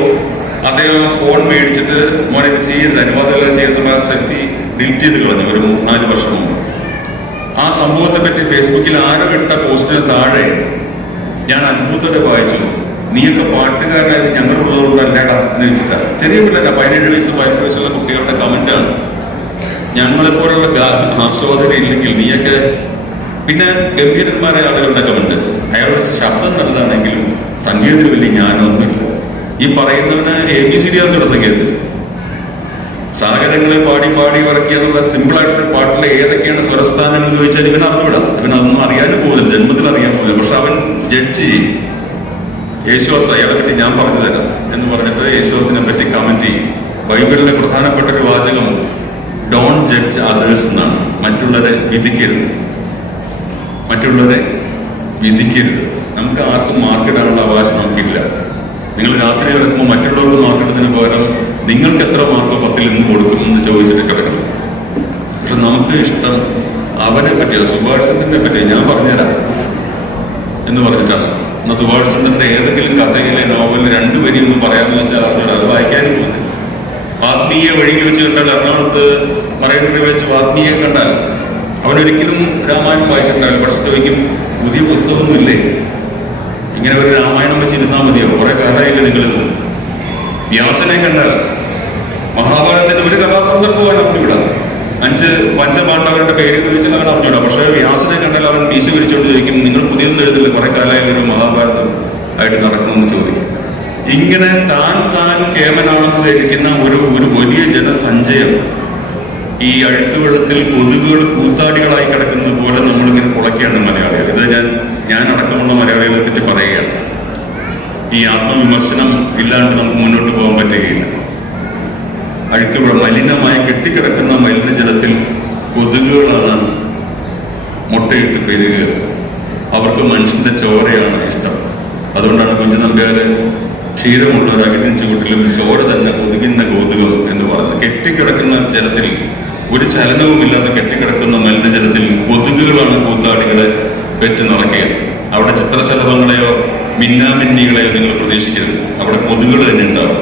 അദ്ദേഹം ഫോൺ മേടിച്ചിട്ട് മോനെ ഇത് ചെയ്യരുത്, അനുവാദം ചെയ്യുന്ന സെൽഫി ഡിലീറ്റ് ചെയ്ത് കളഞ്ഞു ഒരു 4 വർഷം മുമ്പ്. ആ സംഭവത്തെ പറ്റി ഫേസ്ബുക്കിൽ ആരോ ഇട്ട പോസ്റ്റിന് താഴെ ഞാൻ അത്ഭുതത്തോടെ വായിച്ചു, നീയൊക്കെ പാട്ടുകാരനായത് ഞങ്ങളുള്ളതുകൊണ്ടല്ലേടാ എന്ന് വെച്ചിട്ടാണ്. ചെറിയ പിള്ളേരാ, 17 വയസ്സ് 18 വയസ്സുള്ള കുട്ടികളുടെ കമന്റാണ്. ഞങ്ങളെപ്പോലുള്ള ആസ്വാദനം ഇല്ലെങ്കിൽ നീയൊക്കെ. പിന്നെ ഗംഭീരന്മാരായ ആളുകളുടെ കമന്റ്, അയാളുടെ ശബ്ദം നല്ലതാണെങ്കിലും സംഗീതത്തിൽ വലിയ ജ്ഞാനമൊന്നുമില്ല. ഈ പറയുന്നവന് ABCD ആണെന്നുള്ള സംഗീതത്തിൽ സാഗരങ്ങളെ പാടി പാടി ഇറക്കി എന്നുള്ള സിമ്പിൾ ആയിട്ടുള്ള പാട്ടിലെ ഏതൊക്കെയാണ് സ്വരസ്ഥാനങ്ങൾ എന്ന് ചോദിച്ചാൽ ഇവൻ അറിഞ്ഞുവിടാം. ഇവനതൊന്നും അറിയാനും പോകുന്നില്ല, ജന്മത്തിൽ അറിയാൻ പോകുന്നില്ല. പക്ഷെ അവൻ ജഡ്ജ് യേശുദാസ് അയാളെ പറ്റി ഞാൻ പറഞ്ഞു തരാം എന്ന് പറഞ്ഞിട്ട് യേശുദാസിനെ പറ്റി കമന്റ് ചെയ്യും. ബൈബിളിലെ പ്രധാനപ്പെട്ട ഒരു വാചകം ഡോൺ ജഡ്ജ് അതേഴ്സ് എന്നാണ്. മറ്റുള്ളവരെ വിധിക്കരുത്, മറ്റുള്ളവരെ വിധിക്കരുത്. നമുക്ക് ആർക്കും മാർക്കിടാനുള്ള അവകാശം നമുക്കില്ല. നിങ്ങൾ രാത്രി കിടക്കുമ്പോൾ മറ്റുള്ളവർക്ക് മാർക്കിടുന്നതിന് പകരം നിങ്ങൾക്ക് എത്ര മാർക്ക് 10ൽ നിന്ന് കൊടുക്കുമെന്ന് ചോദിച്ചിട്ട് കിടക്കണം. പക്ഷെ നമുക്ക് ഇഷ്ടം അവനെ പറ്റിയോ സുഭാഷ് ചന്ദ്രനെ പറ്റിയോ ഞാൻ പറഞ്ഞുതരാം എന്ന് പറഞ്ഞിട്ടാണ്. എന്നാൽ സുഭാഷ് ചന്ദ്രന്റെ ഏതെങ്കിലും കഥയിലെ നോവലിൽ 2 വരി ഒന്ന് പറയാമെന്ന് വെച്ചാൽ അവരോട് അത് വായിക്കാനും പോകുന്നത്. വാത്മീയ വഴിയിൽ വെച്ച് കണ്ടാൽ, എറണാകുളത്ത് പറയുന്നത് വെച്ച് വാത്മീയെ കണ്ടാൽ അവനൊരിക്കലും രാമായണം വായിച്ചിട്ടുണ്ടാവില്ല. പക്ഷെ ചോദിക്കും, പുതിയ പുസ്തകമൊന്നുമില്ലേ, ഇങ്ങനെ ഒരു രാമായണം വെച്ചിരുന്നാൽ മതിയോ, കുറെ കാലമായില്ലേ നിങ്ങളിത്. വ്യാസനെ കണ്ടാൽ മഹാഭാരതത്തിന്റെ ഒരു കഥാസന്ദർഭമാണ് അറിഞ്ഞുവിടാം. 5 പഞ്ചപാണ്ഡവരുടെ പേര് ചോദിച്ചാൽ അവൻ അറിഞ്ഞുവിടാം. പക്ഷെ വ്യാസനെ കണ്ടാൽ അവൻ മീശ വിരിച്ചുകൊണ്ട് ചോദിക്കും, നിങ്ങൾ പുതിയൊന്നും എഴുതില്ല, കുറെ കാലമായിട്ടൊരു മഹാഭാരതം ആയിട്ട് നടക്കണമെന്ന് ചോദിക്കും. ഇങ്ങനെ താൻ കേമനാണെന്ന് ധരിക്കുന്ന ഒരു വലിയ ജനസഞ്ചയം ഈ അഴുക്ക് വെള്ളത്തിൽ കൊതുകുകൾ കൂത്താടികളായി കിടക്കുന്നത് പോലെ നമ്മളിങ്ങനെ കുളയ്ക്കുകയാണ് മലയാളികൾ. ഇത് ഞാൻ അടക്കമുള്ള മലയാളികളെ പറ്റി പറയുകയാണ്. ഈ ആത്മവിമർശനം ഇല്ലാണ്ട് നമുക്ക് മുന്നോട്ട് പോകാൻ പറ്റുകയില്ല. അഴുക്ക് മലിനമായി കെട്ടിക്കിടക്കുന്ന മലിനജലത്തിൽ കൊതുകുകളാണ് മുട്ടയിട്ട് പെരുകുക. അവർക്ക് മനുഷ്യന്റെ ചോരയാണ് ഇഷ്ടം. അതുകൊണ്ടാണ് കുഞ്ചു നമ്പ്യാര് ക്ഷീരമുള്ള ഒരു അകിടിൻ ചുവട്ടിലും ചോര തന്നെ കൊതുകിന്റെ കൗതുകം എന്ന് പറയുന്നത്. കെട്ടിക്കിടക്കുന്ന ജലത്തിൽ ഒരു ചലനവുമില്ലാതെ കെട്ടിക്കിടക്കുന്ന മലിനജലത്തിൽ കൊതുകുകളാണ് കൂത്താടികളെ പെറ്റു നിറയ്ക്കുക. അവിടെ ചിത്രശലഭങ്ങളെയോ മിന്നാമിന്നികളെയോ നിങ്ങൾ പ്രതീക്ഷിക്കരുത്. അവിടെ കൊതുകുകൾ തന്നെ ഉണ്ടാവും.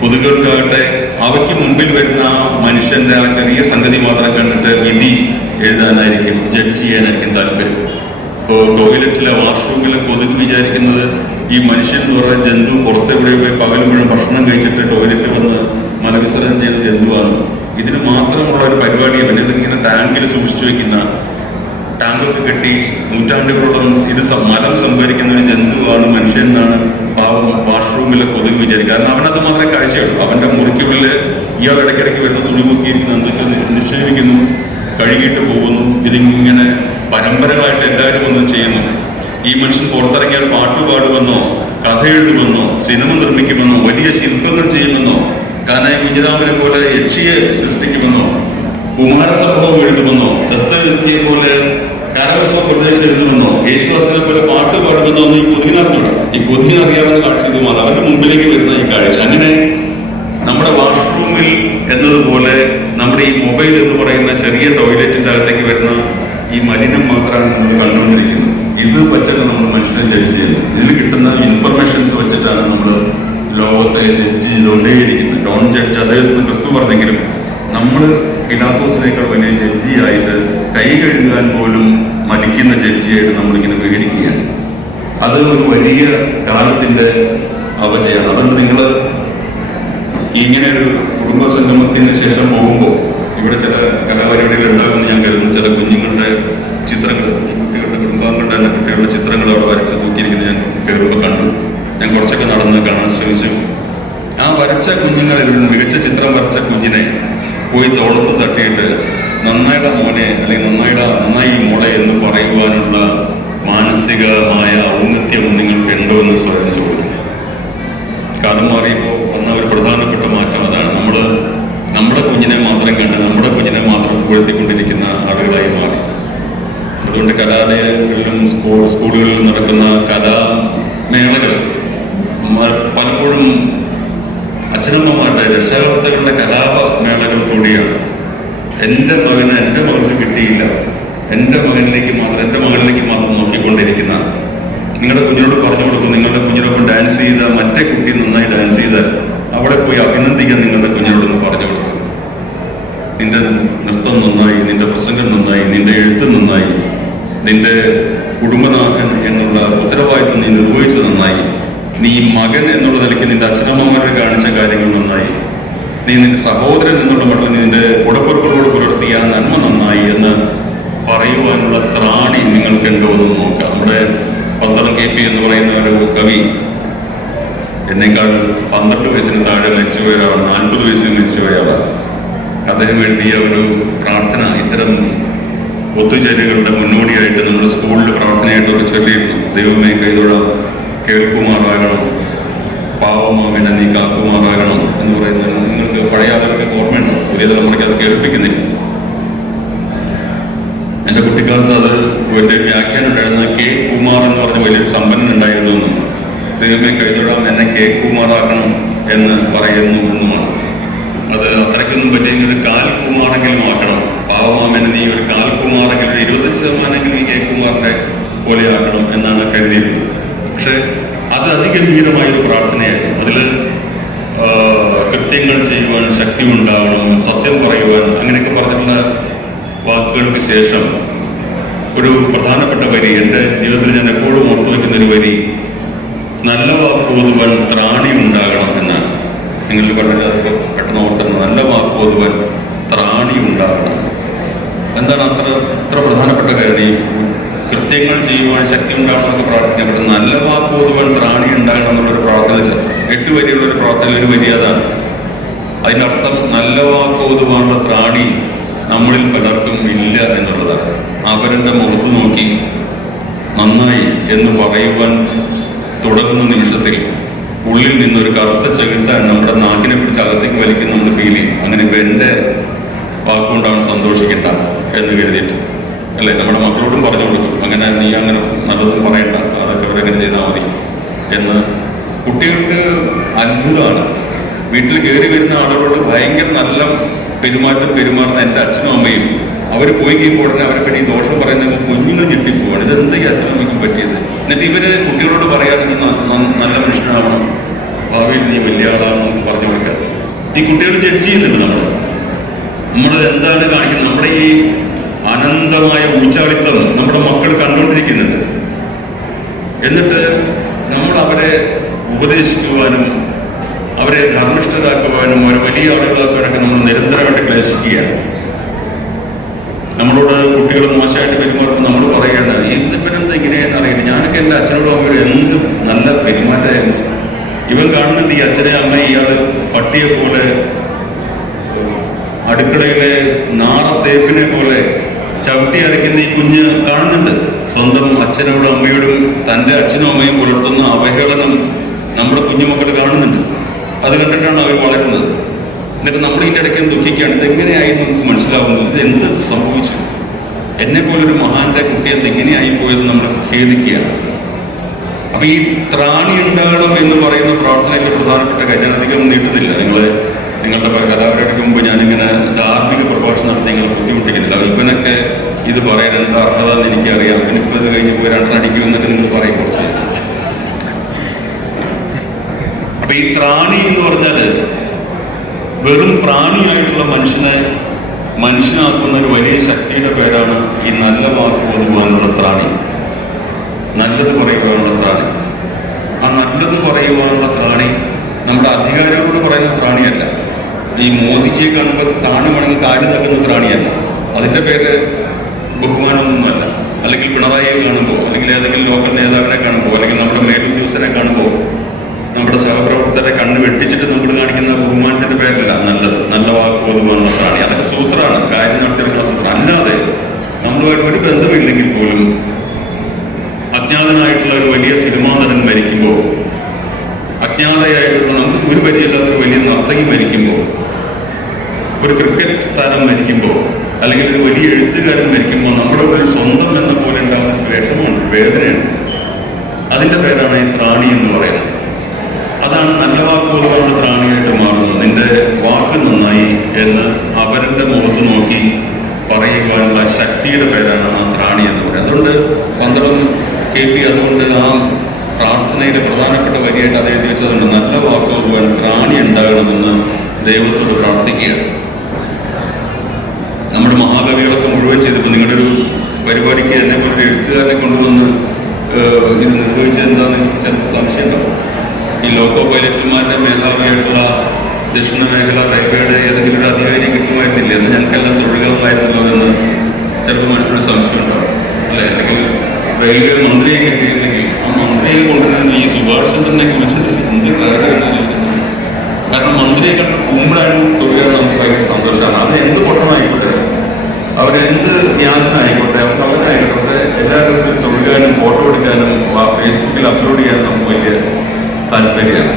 കൊതുകുകൾക്കാകട്ടെ അവയ്ക്ക് മുമ്പിൽ വരുന്ന ആ മനുഷ്യന്റെ ആ ചെറിയ സംഗതി മാത്രം കണ്ടിട്ട് വിധി എഴുതാനായിരിക്കും, ജഡ്ജ് ചെയ്യാനായിരിക്കും താല്പര്യം. ഇപ്പോൾ ടോയ്ലറ്റിലെ വാഷ്റൂമിലെ കൊതുക് വിചാരിക്കുന്നത് ഈ മനുഷ്യൻ എന്ന് പറയുന്ന ജന്തു പുറത്തെവിടെ പോയി പകൽ മുഴുവൻ ഭക്ഷണം കഴിച്ചിട്ട് ടോയ്ലറ്റിൽ വന്ന് മലവിസർജനം ചെയ്യുന്ന ജന്തുവാണ്. ഇതിന് മാത്രമുള്ള ഒരു പരിപാടി അവനെ ഇതിങ്ങനെ ടാങ്കിൽ സൂക്ഷിച്ചു വെക്കുന്ന, ടാങ്കൊക്കെ കെട്ടി നൂറ്റാണ്ടുകളോളം ഇത് മലം സംഭരിക്കുന്ന ഒരു ജന്തുവാണ് മനുഷ്യൻ എന്നാണ് പാവം വാഷ്റൂമിലെ കൊതുക് വിചാരിക്കുക. കാരണം അവനത് മാത്രമേ കാഴ്ചയുള്ളൂ. അവന്റെ മുറിക്കുള്ളിൽ ഇയാൾ ഇടയ്ക്കിടയ്ക്ക് വരുന്ന തുണി മുക്കിയിരിക്കുന്നു, എന്തൊക്കെ നിക്ഷേപിക്കുന്നു, കഴുകിയിട്ട് പോകുന്നു. ഇതിങ്ങനെ പരമ്പരകളായിട്ട് എല്ലാവരും ഒന്ന് ചെയ്യുന്നു. ഈ മനുഷ്യൻ പുറത്തിറങ്ങിയാൽ പാട്ടുപാടുമെന്നോ കഥ എഴുതുമെന്നോ സിനിമ നിർമ്മിക്കുമെന്നോ വലിയ ശില്പങ്ങൾ ചെയ്യുമെന്നോ കാനായി കുഞ്ഞിരാമനെ പോലെ യക്ഷിയെ സൃഷ്ടിക്കുമെന്നോ കുമാരസംഭവം എഴുതുമെന്നോ ദസ്തവേസ്കിയെ പോലെ കാലവസ്ഥ പ്രദേശം എഴുതുമെന്നോ യേശുദാസിനെ പോലെ പാട്ട് പാടുമെന്നോ ഒന്നും ഈ കൊതുകിനറിഞ്ഞൂടാ. ഈ കൊതുകിനറിയാവുന്ന കാഴ്ച ഇതുമാണ്. അവന്റെ മുമ്പിലേക്ക് വരുന്ന ഈ കാഴ്ച. അങ്ങനെ നമ്മുടെ വാഷ്റൂമിൽ എന്നതുപോലെ നമ്മുടെ ഈ മൊബൈൽ എന്ന് പറയുന്ന ചെറിയ ടോയ്ലറ്റിന്റെ അകത്തേക്ക് വരുന്ന ഈ മലിനം മാത്രമാണ് നമ്മൾ കണ്ടുകൊണ്ടിരിക്കുന്നത്. ഇത് വെച്ചാണ് നമ്മൾ മനുഷ്യനെ ജഡ്ജ് ചെയ്യുന്നത്. ഇതിൽ കിട്ടുന്ന ഇൻഫർമേഷൻസ് വെച്ചിട്ടാണ് നമ്മൾ ലോകത്തെ ജഡ്ജ് ചെയ്തുകൊണ്ടേയിരിക്കുന്നത്. ഡോൺ ജഡ്ജ് അതേഴ്സ് എന്ന് ക്രിസ്തു പറഞ്ഞെങ്കിലും നമ്മൾ പിലാത്തോസിനേക്കാൾ വലിയ ജഡ്ജിയായിട്ട് കൈ കഴുകാൻ പോലും മലിക്കുന്ന ജഡ്ജിയായിട്ട് നമ്മളിങ്ങനെ വിവരിക്കുകയാണ്. അത് ഒരു വലിയ കാലത്തിന്റെ അവജയാണ്. അതുകൊണ്ട് നിങ്ങൾ ഇങ്ങനെ ഒരു കുടുംബ സംഗമത്തിന് ശേഷം പോകുമ്പോൾ ഇവിടെ ചില കലാപരിപാടികൾ ഉണ്ടാകുമെന്ന് ഞാൻ കരുതുന്നു. ചില കുഞ്ഞുങ്ങളുടെ ചിത്രങ്ങൾ, കുട്ടികളുടെ കുടുംബാംഗങ്ങളുടെ തന്നെ കുട്ടികളുടെ ചിത്രങ്ങൾ അവിടെ വരച്ച് തൂക്കിയിരിക്കുന്നത് ഞാൻ കയറുമ്പോൾ കണ്ടു. ഞാൻ കുറച്ചൊക്കെ നടന്ന് കാണാൻ ശ്രമിച്ചു. ആ വരച്ച കുഞ്ഞുങ്ങളിൽ മികച്ച ചിത്രം വരച്ച കുഞ്ഞിനെ പോയി തോളത്ത് തട്ടിയിട്ട് നന്നായിട മോനെ അല്ലെങ്കിൽ നന്നായി മോളെ എന്ന് പറയുവാനുള്ള മാനസികമായ ഔന്നത്യം നിങ്ങൾക്ക് ഉണ്ടോ എന്ന് സ്വയം ചോദിക്കും. കാലം മാറിയപ്പോൾ വന്ന ഒരു പ്രധാനപ്പെട്ട മാറ്റം അതാണ്. നമ്മുടെ കുഞ്ഞിനെ മാത്രം കണ്ട് നമ്മുടെ കുഞ്ഞിനെ മാത്രം പുകഴ്ത്തിക്കൊണ്ടിരിക്കുന്ന ആളുകളായി മാറി. അതുകൊണ്ട് കലാലയങ്ങളിലും സ്കൂളുകളിലും നടക്കുന്ന കലാമേളകൾ പലപ്പോഴും അച്ഛനമ്മമാരുടെ രക്ഷാകർത്തകളുടെ കലാപമേളകൾ കൂടിയാണ്. എൻ്റെ മകൾക്ക് കിട്ടിയില്ല, എൻ്റെ മകളിലേക്ക് മാത്രം നോക്കിക്കൊണ്ടിരിക്കുന്ന നിങ്ങളുടെ കുഞ്ഞിനോട് പറഞ്ഞു കൊടുക്കും. നിങ്ങളുടെ കുഞ്ഞിനൊപ്പം ഡാൻസ് ചെയ്ത മറ്റേ കുട്ടി നന്നായി ഡാൻസ് ചെയ്താൽ അവിടെ പോയി അഭിനന്ദിക്കാൻ നിങ്ങളുടെ കുഞ്ഞിനോടൊന്ന് പറഞ്ഞു കൊടുക്കും. നിന്റെ നൃത്തം നന്നായി, നിന്റെ പ്രസംഗം നന്നായി, നിന്റെ എഴുത്ത് നന്നായി, നിന്റെ കുടുംബനാഥൻ എന്നുള്ള ഉത്തരവാദിത്വം നീ നിർവഹിച്ചത് നന്നായി, നീ മകൻ എന്നുള്ള നിലയ്ക്ക് നിന്റെ അച്ഛനമ്മമാരോട് കാണിച്ച കാര്യങ്ങൾ നന്നായി, നീ നിന്റെ സഹോദരൻ എന്നുള്ള മട്ടിൽ നിന്റെ കുടപ്പുറപ്പോട് പുലർത്തിയ നന്മ നന്നായി എന്ന് പറയുവാനുള്ള ത്രാണി നിങ്ങൾക്കുണ്ടോ എന്ന് നോക്കാം. നമ്മുടെ പന്തളം KP എന്ന് പറയുന്ന ഒരു കവി എന്നേക്കാൾ 12 വയസ്സിന് താഴെ മരിച്ചുപോയ ഒരാളാണ്, 40 വയസ്സിൽ മരിച്ചുപോയ ആളാണ്. അദ്ദേഹം എഴുതിയ ഒരു പ്രാർത്ഥന ഇത്തരം ഒത്തുചേരുകളുടെ മുന്നോടിയായിട്ട് നമ്മുടെ സ്കൂളിൽ പ്രാർത്ഥനയായിട്ട് ഒരു ചൊല്ലിയിരുന്നു. ദൈവമേ കൈതൊഴാം കേൾക്കുമാറാകണം, പാവമാവിനെ നീ കാക്കുമാറാകണം എന്ന് പറയുന്നത് നിങ്ങൾക്ക് പഴയ ആളുകൾക്ക് ഓർമ്മയുണ്ടോ? പുതിയ തലമുറയ്ക്ക് അത് കേൾപ്പിക്കുന്നില്ല. എൻ്റെ കുട്ടിക്കാലത്ത് അത് വലിയ വ്യാഖ്യാനം ഉണ്ടായിരുന്ന K. കുമാർ എന്ന് പറഞ്ഞ വലിയൊരു സമ്പന്നൻ ഉണ്ടായിരുന്നു എന്നും ദൈവമേ കൈതൊഴാം എന്നെ K. കുമാറാക്കണം എന്ന് പറയുന്നു എന്നുമാണ്. അത് അത്രയ്ക്കൊന്നും പറ്റിയെങ്കിൽ ഒരു കാൽ കുമാറെങ്കിലും ആക്കണം, പാവമാമനെ നീ ഒരു കാൽ കുമാറെങ്കിലും 25% ഈ K. കുമാറിന്റെ പോലെ ആക്കണം എന്നാണ് കരുതിയിരുന്നത്. പക്ഷെ അത് അതിഗംഭീരമായൊരു പ്രാർത്ഥനയായിരുന്നു. അതിൽ കൃത്യങ്ങൾ ചെയ്യുവാൻ ശക്തി ഉണ്ടാവണം, സത്യം പറയുവാൻ, അങ്ങനെയൊക്കെ പറഞ്ഞിട്ടുള്ള വാക്കുകൾക്ക് ശേഷം ഒരു പ്രധാനപ്പെട്ട വരി എൻ്റെ ജീവിതത്തിൽ ഞാൻ എപ്പോഴും ഓർത്തു വയ്ക്കുന്നൊരു വരി, നല്ല വാക്കോതുവാൻ ത്രാണി ഉണ്ടാകണം എന്നാണ്. നിങ്ങൾ പറഞ്ഞത് പെട്ടെന്ന് ഓർത്തണം. നല്ല വാക്കോതുവാൻ ത്രാണി ഉണ്ടാകണം. എന്താണ് അത്ര പ്രധാനപ്പെട്ട കാര്യം? കൃത്യങ്ങൾ ചെയ്യുവാൻ ശക്തി ഉണ്ടാകണമെന്നൊക്കെ പ്രാർത്ഥിക്കപ്പെട്ടു. നല്ല വാക്കോതുവാൻ ത്രാണി ഉണ്ടാകണം എന്നുള്ളൊരു പ്രാർത്ഥന 8 വരിയുള്ളൊരു പ്രാർത്ഥന, ഒരു വരി അതാണ്. അതിനർത്ഥം നല്ല വാക്കോതുവാനുള്ള ത്രാണി നമ്മളിൽ പലർക്കും ഇല്ല എന്നുള്ളതാണ്. അവരുടെ മുഖത്ത് നോക്കി നന്നായി എന്ന് പറയുവാൻ തുടങ്ങുന്ന നിമിഷത്തിൽ ഉള്ളിൽ നിന്നൊരു കറുത്ത ചെകുത്താൻ നമ്മുടെ നാട്ടിനെ പിടിച്ച് അകത്തേക്ക് വലിക്കുന്ന നമ്മൾ ഫീൽ ചെയ്യും. അങ്ങനെ ഇപ്പൊ എൻ്റെ വാക്കുകൊണ്ടാണ് സന്തോഷിക്കേണ്ട എന്ന് കരുതിയിട്ട് അല്ലേ നമ്മുടെ മക്കളോടും പറഞ്ഞു കൊടുക്കും. അങ്ങനെ നീ അങ്ങനെ നല്ലതും പറയണ്ട, അതൊക്കെ അവരെങ്ങനെ ചെയ്താൽ മതി എന്ന്. കുട്ടികൾക്ക് അത്ഭുതമാണ്. വീട്ടിൽ കയറി വരുന്ന ആളുകളോട് ഭയങ്കര നല്ല പെരുമാറുന്ന എൻ്റെ അച്ഛനും അമ്മയും അവർ പോയി കഴിയുമ്പോൾ ഉടനെ അവരെ പറ്റി ദോഷം പറയുന്ന കുഞ്ഞിനും ഞെട്ടിപ്പോവാണ്. ഇതെന്താ ഈ അച്ഛനും അമ്മയ്ക്കും പറ്റിയത്? എന്നിട്ട് ഇവര് കുട്ടികളോട് പറയാതെ നീ നല്ല മനുഷ്യനാവണം, ഭാവിയിൽ നീ വലിയ ആളാണെന്ന് പറഞ്ഞു കൊടുക്കുക. ഈ കുട്ടികൾ ജഡ്ജ് ചെയ്യുന്നുണ്ട്. നമ്മൾ എന്താണ് കാണിക്കുന്നത്? നമ്മുടെ ഈ അനന്തമായ ഊച്ചാളിത്തം നമ്മുടെ മക്കൾ കണ്ടുകൊണ്ടിരിക്കുന്നുണ്ട്. എന്നിട്ട് നമ്മൾ അവരെ ഉപദേശിക്കുവാനും അവരെ ധർമ്മിഷ്ഠരാക്കുവാനും അവരെ വലിയ ആളുകളാക്കുവാനൊക്കെ നമ്മൾ നിരന്തരമായിട്ട് ക്ലേശിക്കുകയാണ്. നമ്മളോട് കുട്ടികൾ മോശമായിട്ട് പെരുമാറുമ്പോൾ നമ്മൾ പറയുകയാണ്, എന്തിനെന്താ ഇങ്ങനെയെന്ന് അറിയില്ല. ഞാനൊക്കെ എൻ്റെ അച്ഛനോടും അമ്മയോടും എന്ത് നല്ല പെരുമാറ്റമായിരുന്നു. ഇവൻ കാണുന്നുണ്ട് ഈ അച്ഛനെ അമ്മ ഇയാള് പട്ടിയെ പോലെ, അടുക്കളയിലെ നാറത്തേപ്പിനെ പോലെ ചവിട്ടി അരയ്ക്കുന്ന ഈ കുഞ്ഞ് കാണുന്നുണ്ട്. സ്വന്തം അച്ഛനോടും അമ്മയോടും തൻ്റെ അച്ഛനും അമ്മയും പുലർത്തുന്ന അവഹേളനം നമ്മുടെ കുഞ്ഞുമക്കൾ കാണുന്നുണ്ട്. അത് കണ്ടിട്ടാണ് അവർ വളരുന്നത്. എന്നിട്ട് നമ്മൾ ഇതിൻ്റെ ഇടയ്ക്ക് ദുഃഖിക്കുകയാണ്. ഇതെങ്ങനെയായി നമുക്ക് മനസ്സിലാവുന്നത്? ഇത് എന്ത് സംഭവിച്ചു? എന്നെ പോലൊരു മഹാന്റെ കുട്ടി എന്തെങ്ങനെയായി പോയത് നമ്മൾ ഖേദിക്കുകയാണ്. അപ്പൊ ഈ ത്രാണി ഉണ്ടാകണം എന്ന് പറയുന്ന പ്രാർത്ഥനയിലെ പ്രധാനപ്പെട്ട കാര്യം അധികം നീട്ടുന്നില്ല. നിങ്ങളുടെ കലാപരിപാടിക്ക് മുമ്പ് ഞാനിങ്ങനെ ധാർമ്മിക പ്രഭാഷണം നടത്തി നിങ്ങളെ ബുദ്ധിമുട്ടിക്കുന്നില്ല. ഇവനൊക്കെ ഇത് പറയാൻ എന്താ അർഹത എന്ന് എനിക്കറിയാം. എനിക്കിപ്പോൾ ഇത് കഴിഞ്ഞപ്പോൾ 2 അടിക്കുമെന്നൊക്കെ നിങ്ങൾ പറയും കുറച്ച്. അപ്പൊ ഈ ത്രാണി എന്ന് പറഞ്ഞാല് വെറും പ്രാണിയായിട്ടുള്ള മനുഷ്യനാക്കുന്ന ഒരു വലിയ ശക്തിയുടെ പേരാണ് ഈ നല്ല വാക്ക് ഓതുവാനുള്ള ത്രാണി, നല്ലത് പറയുവാനുള്ള ത്രാണി. ആ നല്ലത് പറയുവാനുള്ള ത്രാണി നമ്മുടെ അധികാരികളോട് പറയുന്ന ത്രാണിയല്ല. ഈ മോദിജിയെ കാണുമ്പോൾ താണു മടങ്ങി കാര്യം നൽകുന്ന ത്രാണിയല്ല. അതിൻ്റെ പേര് ബഹുമാനമൊന്നുമല്ല. അല്ലെങ്കിൽ പിണറായിയെ കാണുമ്പോൾ, അല്ലെങ്കിൽ ഏതെങ്കിലും ലോക്കൽ നേതാവിനെ കാണുമ്പോൾ, അല്ലെങ്കിൽ നമ്മുടെ മേലുദ്യോഗസ്ഥനെ കാണുമ്പോൾ, നമ്മുടെ സഹപ്രവർത്തകരെ കണ്ണ് വെട്ടിച്ചിട്ട് നമ്മൾ കാണിക്കുന്ന ബഹുമാനത്തിന്റെ പേരില്ല നല്ലത്, നല്ല വാക്ക് ഓതുവാനുള്ള ത്രാണി. അതൊക്കെ സൂത്രമാണ്, കാര്യം നടത്തിയെടുക്കുന്ന സൂത്രം. അല്ലാതെ നമ്മളുമായിട്ട് ഒരു ബന്ധമില്ലെങ്കിൽ പോലും അജ്ഞാതനായിട്ടുള്ള ഒരു വലിയ സിനിമാ നടൻ മരിക്കുമ്പോൾ, അജ്ഞാതയായിട്ടുള്ള നമുക്ക് ഒരു പരിചയമില്ലാത്തൊരു വലിയ നർത്തകി മരിക്കുമ്പോൾ, ഒരു ക്രിക്കറ്റ് താരം മരിക്കുമ്പോൾ, അല്ലെങ്കിൽ ഒരു വലിയ എഴുത്തുകാരൻ മരിക്കുമ്പോൾ നമ്മുടെ ഉള്ളിൽ സ്വന്തം എന്ന പോലെ ഉണ്ടാകുന്ന വിഷമമുണ്ട്, വേദനയുണ്ട്. അതിൻ്റെ പേരാണ് ഈ ത്രാണി എന്ന് പറയുന്നത്. അതാണ് നല്ല വാക്കുകളുള്ള ത്രാണിയായിട്ട് മാറുന്നത്. നിന്റെ വാക്ക് നന്നായി എന്ന് അവരുടെ മുഖത്ത് നോക്കി പറയുവാനുള്ള ശക്തിയുടെ പേരാണ് ആ ത്രാണി എന്ന് പറയുന്നത്. അതുകൊണ്ട് പന്തളം KP അതുകൊണ്ട് ആ പ്രാർത്ഥനയിലെ പ്രധാനപ്പെട്ട വരിയായിട്ട് അത് എഴുതി വെച്ചതുകൊണ്ട് നല്ല വാക്കുവാൻ ത്രാണി ഉണ്ടാകണമെന്ന് ദൈവത്തോട് പ്രാർത്ഥിക്കുകയാണ്. നമ്മുടെ മഹാകവികളൊക്കെ മുഴുവൻ ചെയ്തപ്പോൾ നിങ്ങളുടെ ഒരു പരിപാടിക്ക് എന്നെ പോലെ എഴുത്തുകാരനെ കൊണ്ടുവന്ന് ഇത് നിർവഹിച്ചത് എന്താണെന്ന് ചിലപ്പോൾ സംശയം ഉണ്ടാവും. ഈ ലോക്കോ പൈലറ്റുമാരുടെ മേധാവിയായിട്ടുള്ള ദക്ഷിണ മേഖല റെയിൽവേയുടെ ഏതെങ്കിലും ഒരു അധികാരി കിട്ടുമായിരുന്നില്ല എന്ന് ഞങ്ങൾക്കെല്ലാം തൊഴിലാമായിരുന്നല്ലോ എന്ന് ചിലപ്പോൾ മനുഷ്യരുടെ സംശയം ഉണ്ടാവും, അല്ലെ? അല്ലെങ്കിൽ റെയിൽവേ മന്ത്രിയെ കിട്ടിയിരുന്നെങ്കിൽ ആ മന്ത്രിയെ കൊണ്ടുവരാൻ ഈ സുഭാഷ് ചന്ദ്രനെയൊക്കെ വെച്ചിട്ട് എന്ത് കാര്യമാണ്. കാരണം മന്ത്രിയെ കണ്ട് കുമ്പിടാനും തൊഴിലാണ് നമുക്ക് ഭയങ്കര സന്തോഷമാണ്. അവരെന്ത് പൊട്ടമായിക്കോട്ടെ, അവരെന്ത് വ്യാജനായിക്കോട്ടെ, അവരായിക്കോട്ടെ, എല്ലാവരും തൊഴിലാനും ഫോട്ടോ എടുക്കാനും ഫേസ്ബുക്കിൽ അപ്ലോഡ് ചെയ്യാനും നമുക്ക് വലിയ താല്പര്യമാണ്.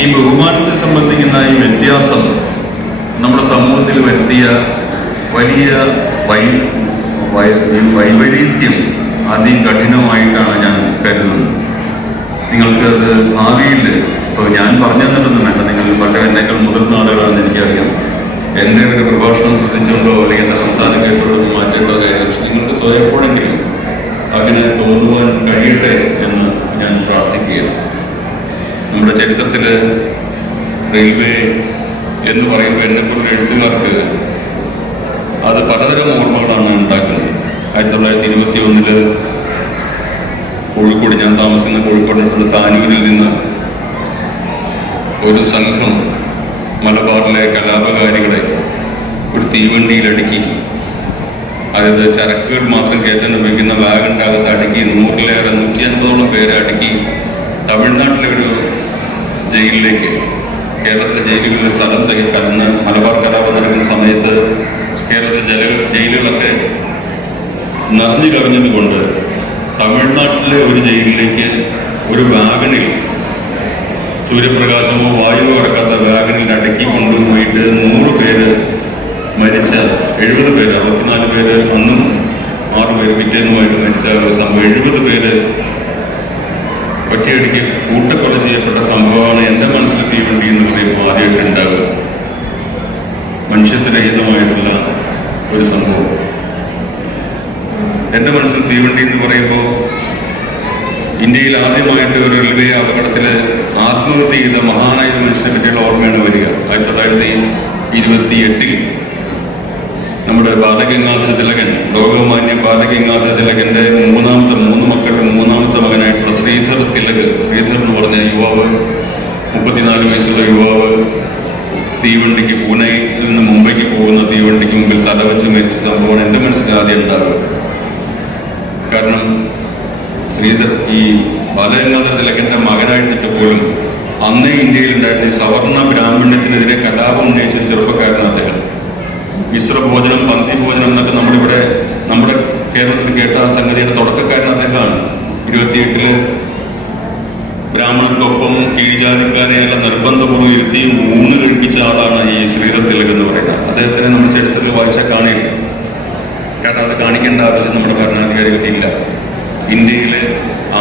ഈ ബഹുമാനത്തെ സംബന്ധിക്കുന്ന ഈ വ്യത്യാസം നമ്മുടെ സമൂഹത്തിൽ വരുത്തിയ വലിയ വൈപരീത്യം അതികഠിനമായിട്ടാണ് ഞാൻ കരുതുന്നത്. നിങ്ങൾക്ക് അത് ഭാവിയിൽ, ഇപ്പോൾ ഞാൻ പറഞ്ഞു തന്നിട്ടൊന്നും വേണ്ട, നിങ്ങൾ വളരെ എന്നേക്കാൾ മുതിർന്ന ആളുകളാണെന്ന് എനിക്കറിയാം. എൻ്റെ ഒരു പ്രഭാഷണം ശ്രദ്ധിച്ചുകൊണ്ടോ അല്ലെങ്കിൽ എൻ്റെ സംസാരം കേട്ടുകൊണ്ടോ മാറ്റേണ്ടോ കാര്യം, പക്ഷെ നിങ്ങൾക്ക് സ്വയപ്പോഴെങ്കിലും അങ്ങനെ തോന്നുവാൻ കഴിയട്ടെ എന്ന് ഞാൻ പ്രാർത്ഥിക്കുകയാണ്. നമ്മുടെ ചരിത്രത്തിൽ റെയിൽവേ എന്ന് പറയുമ്പോൾ എന്നെപ്പോലുള്ള എഴുത്തുകാർക്ക് അത് പലതരം ഓർമ്മകളാണ് ഉണ്ടാക്കുന്നത്. 1921 കോഴിക്കോട്, ഞാൻ താമസിക്കുന്ന കോഴിക്കോടിനടുത്തുള്ള താനൂരിൽ നിന്ന് ഒരു സംഘം മലബാറിലെ കലാപകാരികളെ ഒരു തീവണ്ടിയിലടുക്കി, അതായത് ചരക്കുകൾ മാത്രം കയറ്റാൻ ഉപയോഗിക്കുന്ന വാഗണിൻ്റെ അകത്ത് അടുക്കി 150 പേരെ അടുക്കി തമിഴ്നാട്ടിലെ ഒരു ജയിലിലേക്ക്, കേരളത്തിലെ ജയിലുകളിലെ സ്ഥലം കലർന്ന് മലബാർ കലാപം നടക്കുന്ന സമയത്ത് കേരളത്തിലെ ജയിലുകളൊക്കെ നിറഞ്ഞു കവിഞ്ഞതുകൊണ്ട് തമിഴ്നാട്ടിലെ ഒരു ജയിലിലേക്ക് ഒരു വാഗണിൽ, സൂര്യപ്രകാശമോ വായുവോ ഇറക്കാത്ത വാഗണിൽ അടക്കി കൊണ്ടുപോയിട്ട് 100 പേര് മരിച്ച, 70 പേര്, 64 പേര് അന്നും 6 പേര് പിറ്റേന്നുമായിട്ട് മരിച്ച ഒരു സംഭവം, 70 പേര് ഒറ്റയടിക്ക് കൂട്ടക്കൊല ചെയ്യപ്പെട്ട സംഭവമാണ് എൻ്റെ മനസ്സിൽ തീവണ്ടി എന്ന് പറയുമ്പോൾ ആദ്യമായിട്ട് ഉണ്ടാവുക. മനുഷ്യത്വരഹിതമായിട്ടുള്ള ഒരു സംഭവം എൻ്റെ മനസ്സിൽ തീവണ്ടി എന്ന് പറയുമ്പോൾ ഇന്ത്യയിൽ ആദ്യമായിട്ട് ഒരു റെയിൽവേ അപകടത്തിൽ ആത്മഹത്യ ചെയ്ത മഹാനായ മനുഷ്യനെ പറ്റിയുള്ള ഓർമ്മയാണ് വരിക. 1928 നമ്മുടെ ബാലഗംഗാധര തിലകൻ, ലോകമാന്യ ബാലഗംഗാധര തിലകന്റെ 3 മക്കളുടെ 3ാമത്തെ മകനായിട്ടുള്ള ശ്രീധർ എന്ന് പറഞ്ഞ യുവാവ്, 34 വയസ്സുള്ള യുവാവ്, തീവണ്ടിക്ക് പൂനെയിൽ നിന്ന് മുംബൈക്ക് പോകുന്ന തീവണ്ടിക്ക് മുമ്പിൽ തലവെച്ച് മരിച്ച സംഭവമാണ് എൻ്റെ മനസ്സിൽ ആദ്യം ഉണ്ടാവുക. കാരണം ശ്രീധർ ഈ ബാലഗംഗാധര തിലകന്റെ മകനായിരുന്നിട്ട് പോലും അന്നേ ഇന്ത്യയിൽ ഉണ്ടായിരുന്ന സവർണ ബ്രാഹ്മണ്യത്തിനെതിരെ കലാപം ഉന്നയിച്ച ചെറുപ്പക്കാരനാണ് അദ്ദേഹം. മിശ്രഭോജനം, പന്തിഭോജനം എന്നൊക്കെ നമ്മുടെ കേരളത്തിൽ കേട്ട ആ സംഗതിയുടെ തുടക്കക്കാരൻ അദ്ദേഹമാണ്. 28 ബ്രാഹ്മണർക്കൊപ്പം കീഴ്ജാതിക്കാരെയെല്ലാം നിർബന്ധപൂർവ്വം ഇരുത്തി ഊണ് കഴിപ്പിച്ച ആളാണ് ഈ ശ്രീധർ തിലക് എന്ന് പറയുന്നത്. അദ്ദേഹത്തിനെ നമ്മുടെ ചരിത്രത്തിൽ വായിച്ചാൽ കാണില്ല. കാരണം അത് കാണിക്കേണ്ട ആവശ്യം നമ്മുടെ ഭരണാധികാരികൾക്കില്ല. ഇന്ത്യയിലെ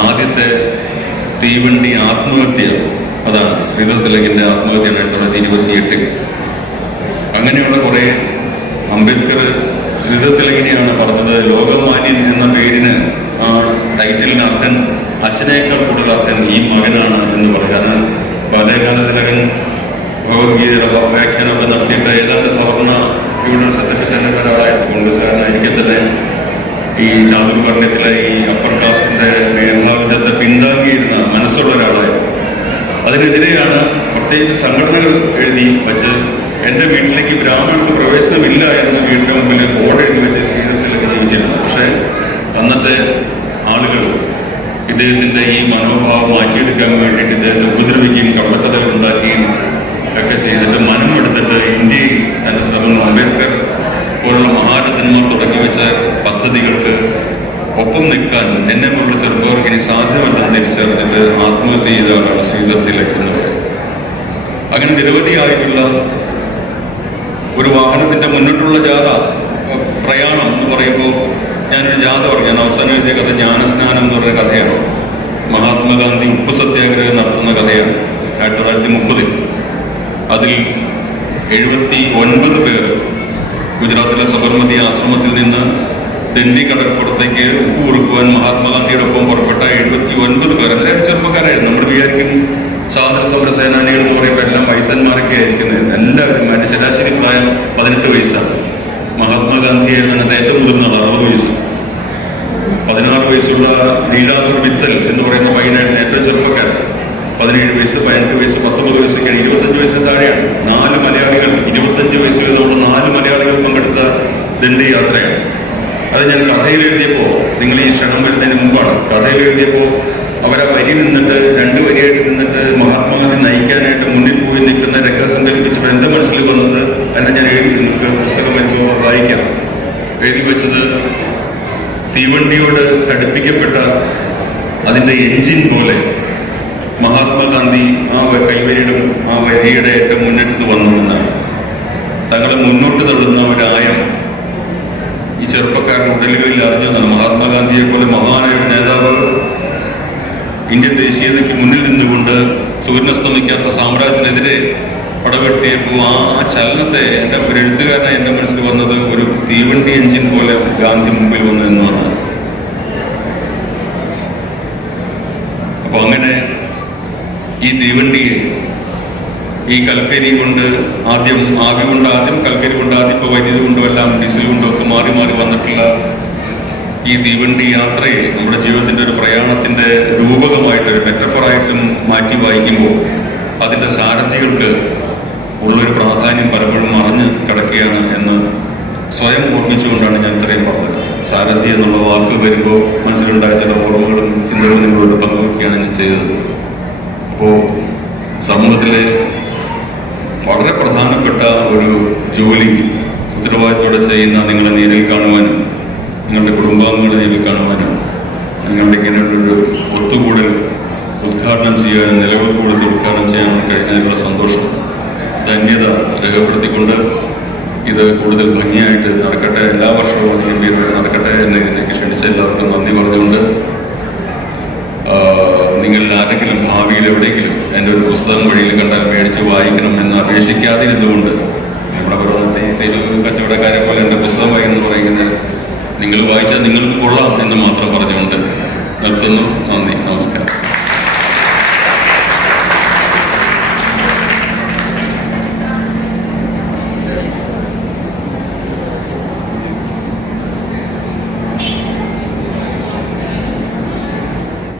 ആദ്യത്തെ തീവണ്ടി ആത്മഹത്യ അതാണ്, ശ്രീധർ തിലകിന്റെ ആത്മഹത്യ 1928. അങ്ങനെയുള്ള കുറെ, അംബേദ്കർ ശ്രീധർ തിലകിനെയാണ് പറഞ്ഞത് ലോകമാന്യൻ എന്ന പേരിന്, ആ ടൈറ്റിലിന് അർഹൻ, അച്ഛനേക്കാൾ കൂടുതൽ അർഹൻ ഈ മകനാണ് എന്ന് പറഞ്ഞു. കാരണം ബാലഗംഗാധര തിലകൻ ഭഗവത്ഗീതയുടെ വ്യാഖ്യാനമൊക്കെ നടത്തിയിട്ട് ഏതാണ്ട് സവർണ ഫ്യൂഡൽ സർട്ടിഫിക്കറ്റ് തന്നെ ഒരാളായിട്ട് കോൺഗ്രസ്സുകാരനായിരിക്കെ തന്നെ പ്രവേശനമില്ല എന്ന് വീടിന്റെ മുമ്പിൽ ബോർഡ് എഴുതി വെച്ച് സ്വീകരണത്തിലൊക്കെ ജീവിച്ചിരുന്നു. പക്ഷേ അന്നത്തെ ആളുകൾ ഇദ്ദേഹത്തിന്റെ ഈ മനോഭാവം മാറ്റിയെടുക്കാൻ വേണ്ടിയിട്ട് ഇദ്ദേഹത്തെ ഉപദ്രവിക്കുകയും കള്ളക്കഥകൾ ഉണ്ടാക്കുകയും ഒക്കെ ചെയ്തിട്ട് മനമെടുത്തിട്ട് ഇന്ത്യയിൽ തന്റെ ശ്രമങ്ങൾ അംബേദ്കർ പോലുള്ള മഹാരഥന്മാർ തുടങ്ങി വെച്ച പദ്ധതികൾക്ക് ഒപ്പം നിൽക്കാൻ എന്നെ പോലുള്ള ചെറുപ്പവർക്ക് ഇനി സാധ്യമല്ലെന്ന് തിരിച്ചറിഞ്ഞിട്ട് ആത്മഹത്യ ചെയ്തവരാണ് ശ്രീധരത്തിലെത്തുന്നത്. അങ്ങനെ നിരവധിയായിട്ടുള്ള ഒരു വാഹനത്തിന്റെ മുന്നിട്ടുള്ള ജാഥ പ്രയാണം എന്ന് പറയുമ്പോൾ ഞാനൊരു ജാഥ പറഞ്ഞു. ഞാൻ അവസാനം എഴുതിയ കഥ ജ്ഞാനസ്നാനം എന്ന് പറയുന്ന കഥയാണ്. മഹാത്മാഗാന്ധി ഉപ്പ് സത്യാഗ്രഹം നടത്തുന്ന കഥയാണ് 1930. അതിൽ 79 പേർ ഗുജറാത്തിലെ സബർമതി ആശ്രമത്തിൽ നിന്ന് ദണ്ഡി കടൽപ്പുറത്തേക്ക് ഉപ്പ് കുറുക്കുവാൻ മഹാത്മാഗാന്ധിയുടെ ഒപ്പം പുറപ്പെട്ട 79 പേർ എല്ലാവരും ചെറുപ്പക്കാരായിരുന്നു. നമ്മൾ വിചാരിക്കും സ്വാതന്ത്ര്യ സമര സേനാനികൾ എന്ന് പറയുമ്പോൾ എല്ലാം വയസ്സന്മാരൊക്കെ ആയിരിക്കുന്നത്. എല്ലാവരും അതിന്റെ ശരാശരി പ്രായം 18 വയസ്സാണ്. മഹാത്മാഗാന്ധിയെ അതിനകത്ത് ഏറ്റവും മുതിർന്ന 60 വയസ്സ്. 16 വയസ്സുള്ള നീലാധുർ മിത്തൽ എന്ന് പറയുന്ന പയ്യനായിരുന്നു ഏറ്റവും ചെറുപ്പക്കാരൻ. 17 വയസ്സ്, 18 വയസ്സ്, 19 വയസ്സൊക്കെയാണ്. 25 വയസ്സിന് താഴെയാണ്. 4 മലയാളികൾ 25 വയസ്സ് വീതമുള്ള 4 മലയാളികൾ പങ്കെടുത്ത ദണ്ഡി യാത്രയാണ്. അത് ഞാൻ കഥയിൽ എഴുതിയപ്പോൾ, നിങ്ങൾ ഈ ക്ഷണം വരുന്നതിന് മുമ്പാണ്, കഥയിൽ എഴുതിയപ്പോൾ അവരെ വരി നിന്നിട്ട് 2 വരിയായിട്ട് നിന്നിട്ട് മഹാത്മാഗാന്ധി നയിക്കാനായിട്ട് മുന്നിൽ പോയി നിൽക്കുന്ന രംഗം സങ്കല്പിച്ചപ്പോൾ എൻ്റെ മനസ്സിൽ വന്നത് എന്നെ ഞാൻ എഴുതി, നിങ്ങൾക്ക് പുസ്തകം വരുമ്പോൾ വായിക്കാം. എഴുതി വെച്ചത് തീവണ്ടിയോട് ഘടിപ്പിക്കപ്പെട്ട അതിൻ്റെ എൻജിൻ പോലെ മഹാത്മാഗാന്ധി ആ കൈവരിയുടെ ആ വരിയുടെ ഏറ്റവും മുന്നിട്ട് വന്നതെന്നാണ്. തങ്ങളെ മുന്നോട്ട് തള്ളുന്ന ഒരായം ഈ ചെറുപ്പക്കാരുടെ ഉടലുകളിൽ അറിഞ്ഞതാണ്. മഹാത്മാഗാന്ധിയെ പോലെ മഹാനായ ഒരു നേതാവ് ഇന്ത്യൻ ദേശീയതയ്ക്ക് മുന്നിൽ നിന്നുകൊണ്ട് സൂര്യനസ്തമിക്കാത്ത സാമ്രാജ്യത്തിനെതിരെ പടവെട്ടിയപ്പോൾ ആ ചലനത്തെ എൻ്റെ ഒരു എഴുത്തുകാരനായി എൻ്റെ മനസ്സിൽ വന്നത് ഒരു തീവണ്ടി എഞ്ചിൻ പോലെ ഗാന്ധി മുമ്പിൽ വന്നു എന്നാണ്. അപ്പൊ അങ്ങനെ ഈ തീവണ്ടിയെ ഈ കൽക്കരി കൊണ്ട് ആദ്യം കൽക്കരി കൊണ്ട് ആദ്യം ഇപ്പോൾ വൈദ്യുതി കൊണ്ടും എല്ലാം ഡീസൽ കൊണ്ടും ഒക്കെ മാറി മാറി വന്നിട്ടുള്ള ഈ തീവണ്ടി യാത്രയെ നമ്മുടെ ജീവിതത്തിന്റെ ഒരു പ്രയാണത്തിന്റെ രൂപകമായിട്ട് ഒരു മെറ്റഫറായിട്ടും മാറ്റി വായിക്കുമ്പോൾ അതിന്റെ സാരഥികൾക്ക് ഉള്ളൊരു പ്രാധാന്യം പലപ്പോഴും മറഞ്ഞു കിടക്കുകയാണ് എന്ന് സ്വയം ഓർമ്മിച്ചുകൊണ്ടാണ് ഞാൻ ഇത്രയും പറഞ്ഞത്. സാരഥി എന്നുള്ള വാക്ക് വരുമ്പോൾ മനസ്സിലുണ്ടായ ചില ഓർമ്മകളും ചിന്തകളും നിങ്ങളോട് പങ്കുവയ്ക്കുകയാണ് ഞാൻ ചെയ്തത്. അപ്പോൾ സമൂഹത്തിലെ വളരെ പ്രധാനപ്പെട്ട ഒരു ജോലി ഉത്തരവാദിത്തോടെ ചെയ്യുന്ന നിങ്ങളെ നേരിൽ കാണുവാനും നിങ്ങളുടെ കുടുംബാംഗങ്ങളെ നേരിൽ കാണുവാനും നിങ്ങളുടെ ഇങ്ങനെയുള്ളൊരു ഒത്തുകൂടൽ ഉദ്ഘാടനം ചെയ്യാനും നിലവിൽ കൂടുതൽ ഉദ്ഘാടനം ചെയ്യാനും കഴിഞ്ഞതിലുള്ള സന്തോഷം, ധന്യത രേഖപ്പെടുത്തിക്കൊണ്ട് ഇത് കൂടുതൽ ഭംഗിയായിട്ട് നടക്കട്ടെ, എല്ലാ വർഷവും ഈ പേരിലൂടെ നടക്കട്ടെ എന്ന് ഇതിലേക്ക് ക്ഷണിച്ച എല്ലാവർക്കും നന്ദി പറഞ്ഞുകൊണ്ട്, നിങ്ങളിൽ ആരെങ്കിലും ഭാവിയിൽ എവിടെയെങ്കിലും എൻ്റെ ഒരു പുസ്തകം വഴിയിൽ കണ്ടാൽ മേടിച്ച് വായിക്കണം എന്ന് അപേക്ഷിക്കാതിരുന്നുകൊണ്ട്, നമ്മുടെ പുറത്തെ തെരുവ് കച്ചവടക്കാരെ പോലെ എൻ്റെ പുസ്തകം വായിക്കുന്നു പറയുന്നത് നിങ്ങൾ വായിച്ചാൽ നിങ്ങൾക്ക് കൊള്ളാം എന്ന് മാത്രം പറഞ്ഞുകൊണ്ട് നിർത്തുന്നു. നന്ദി, നമസ്കാരം.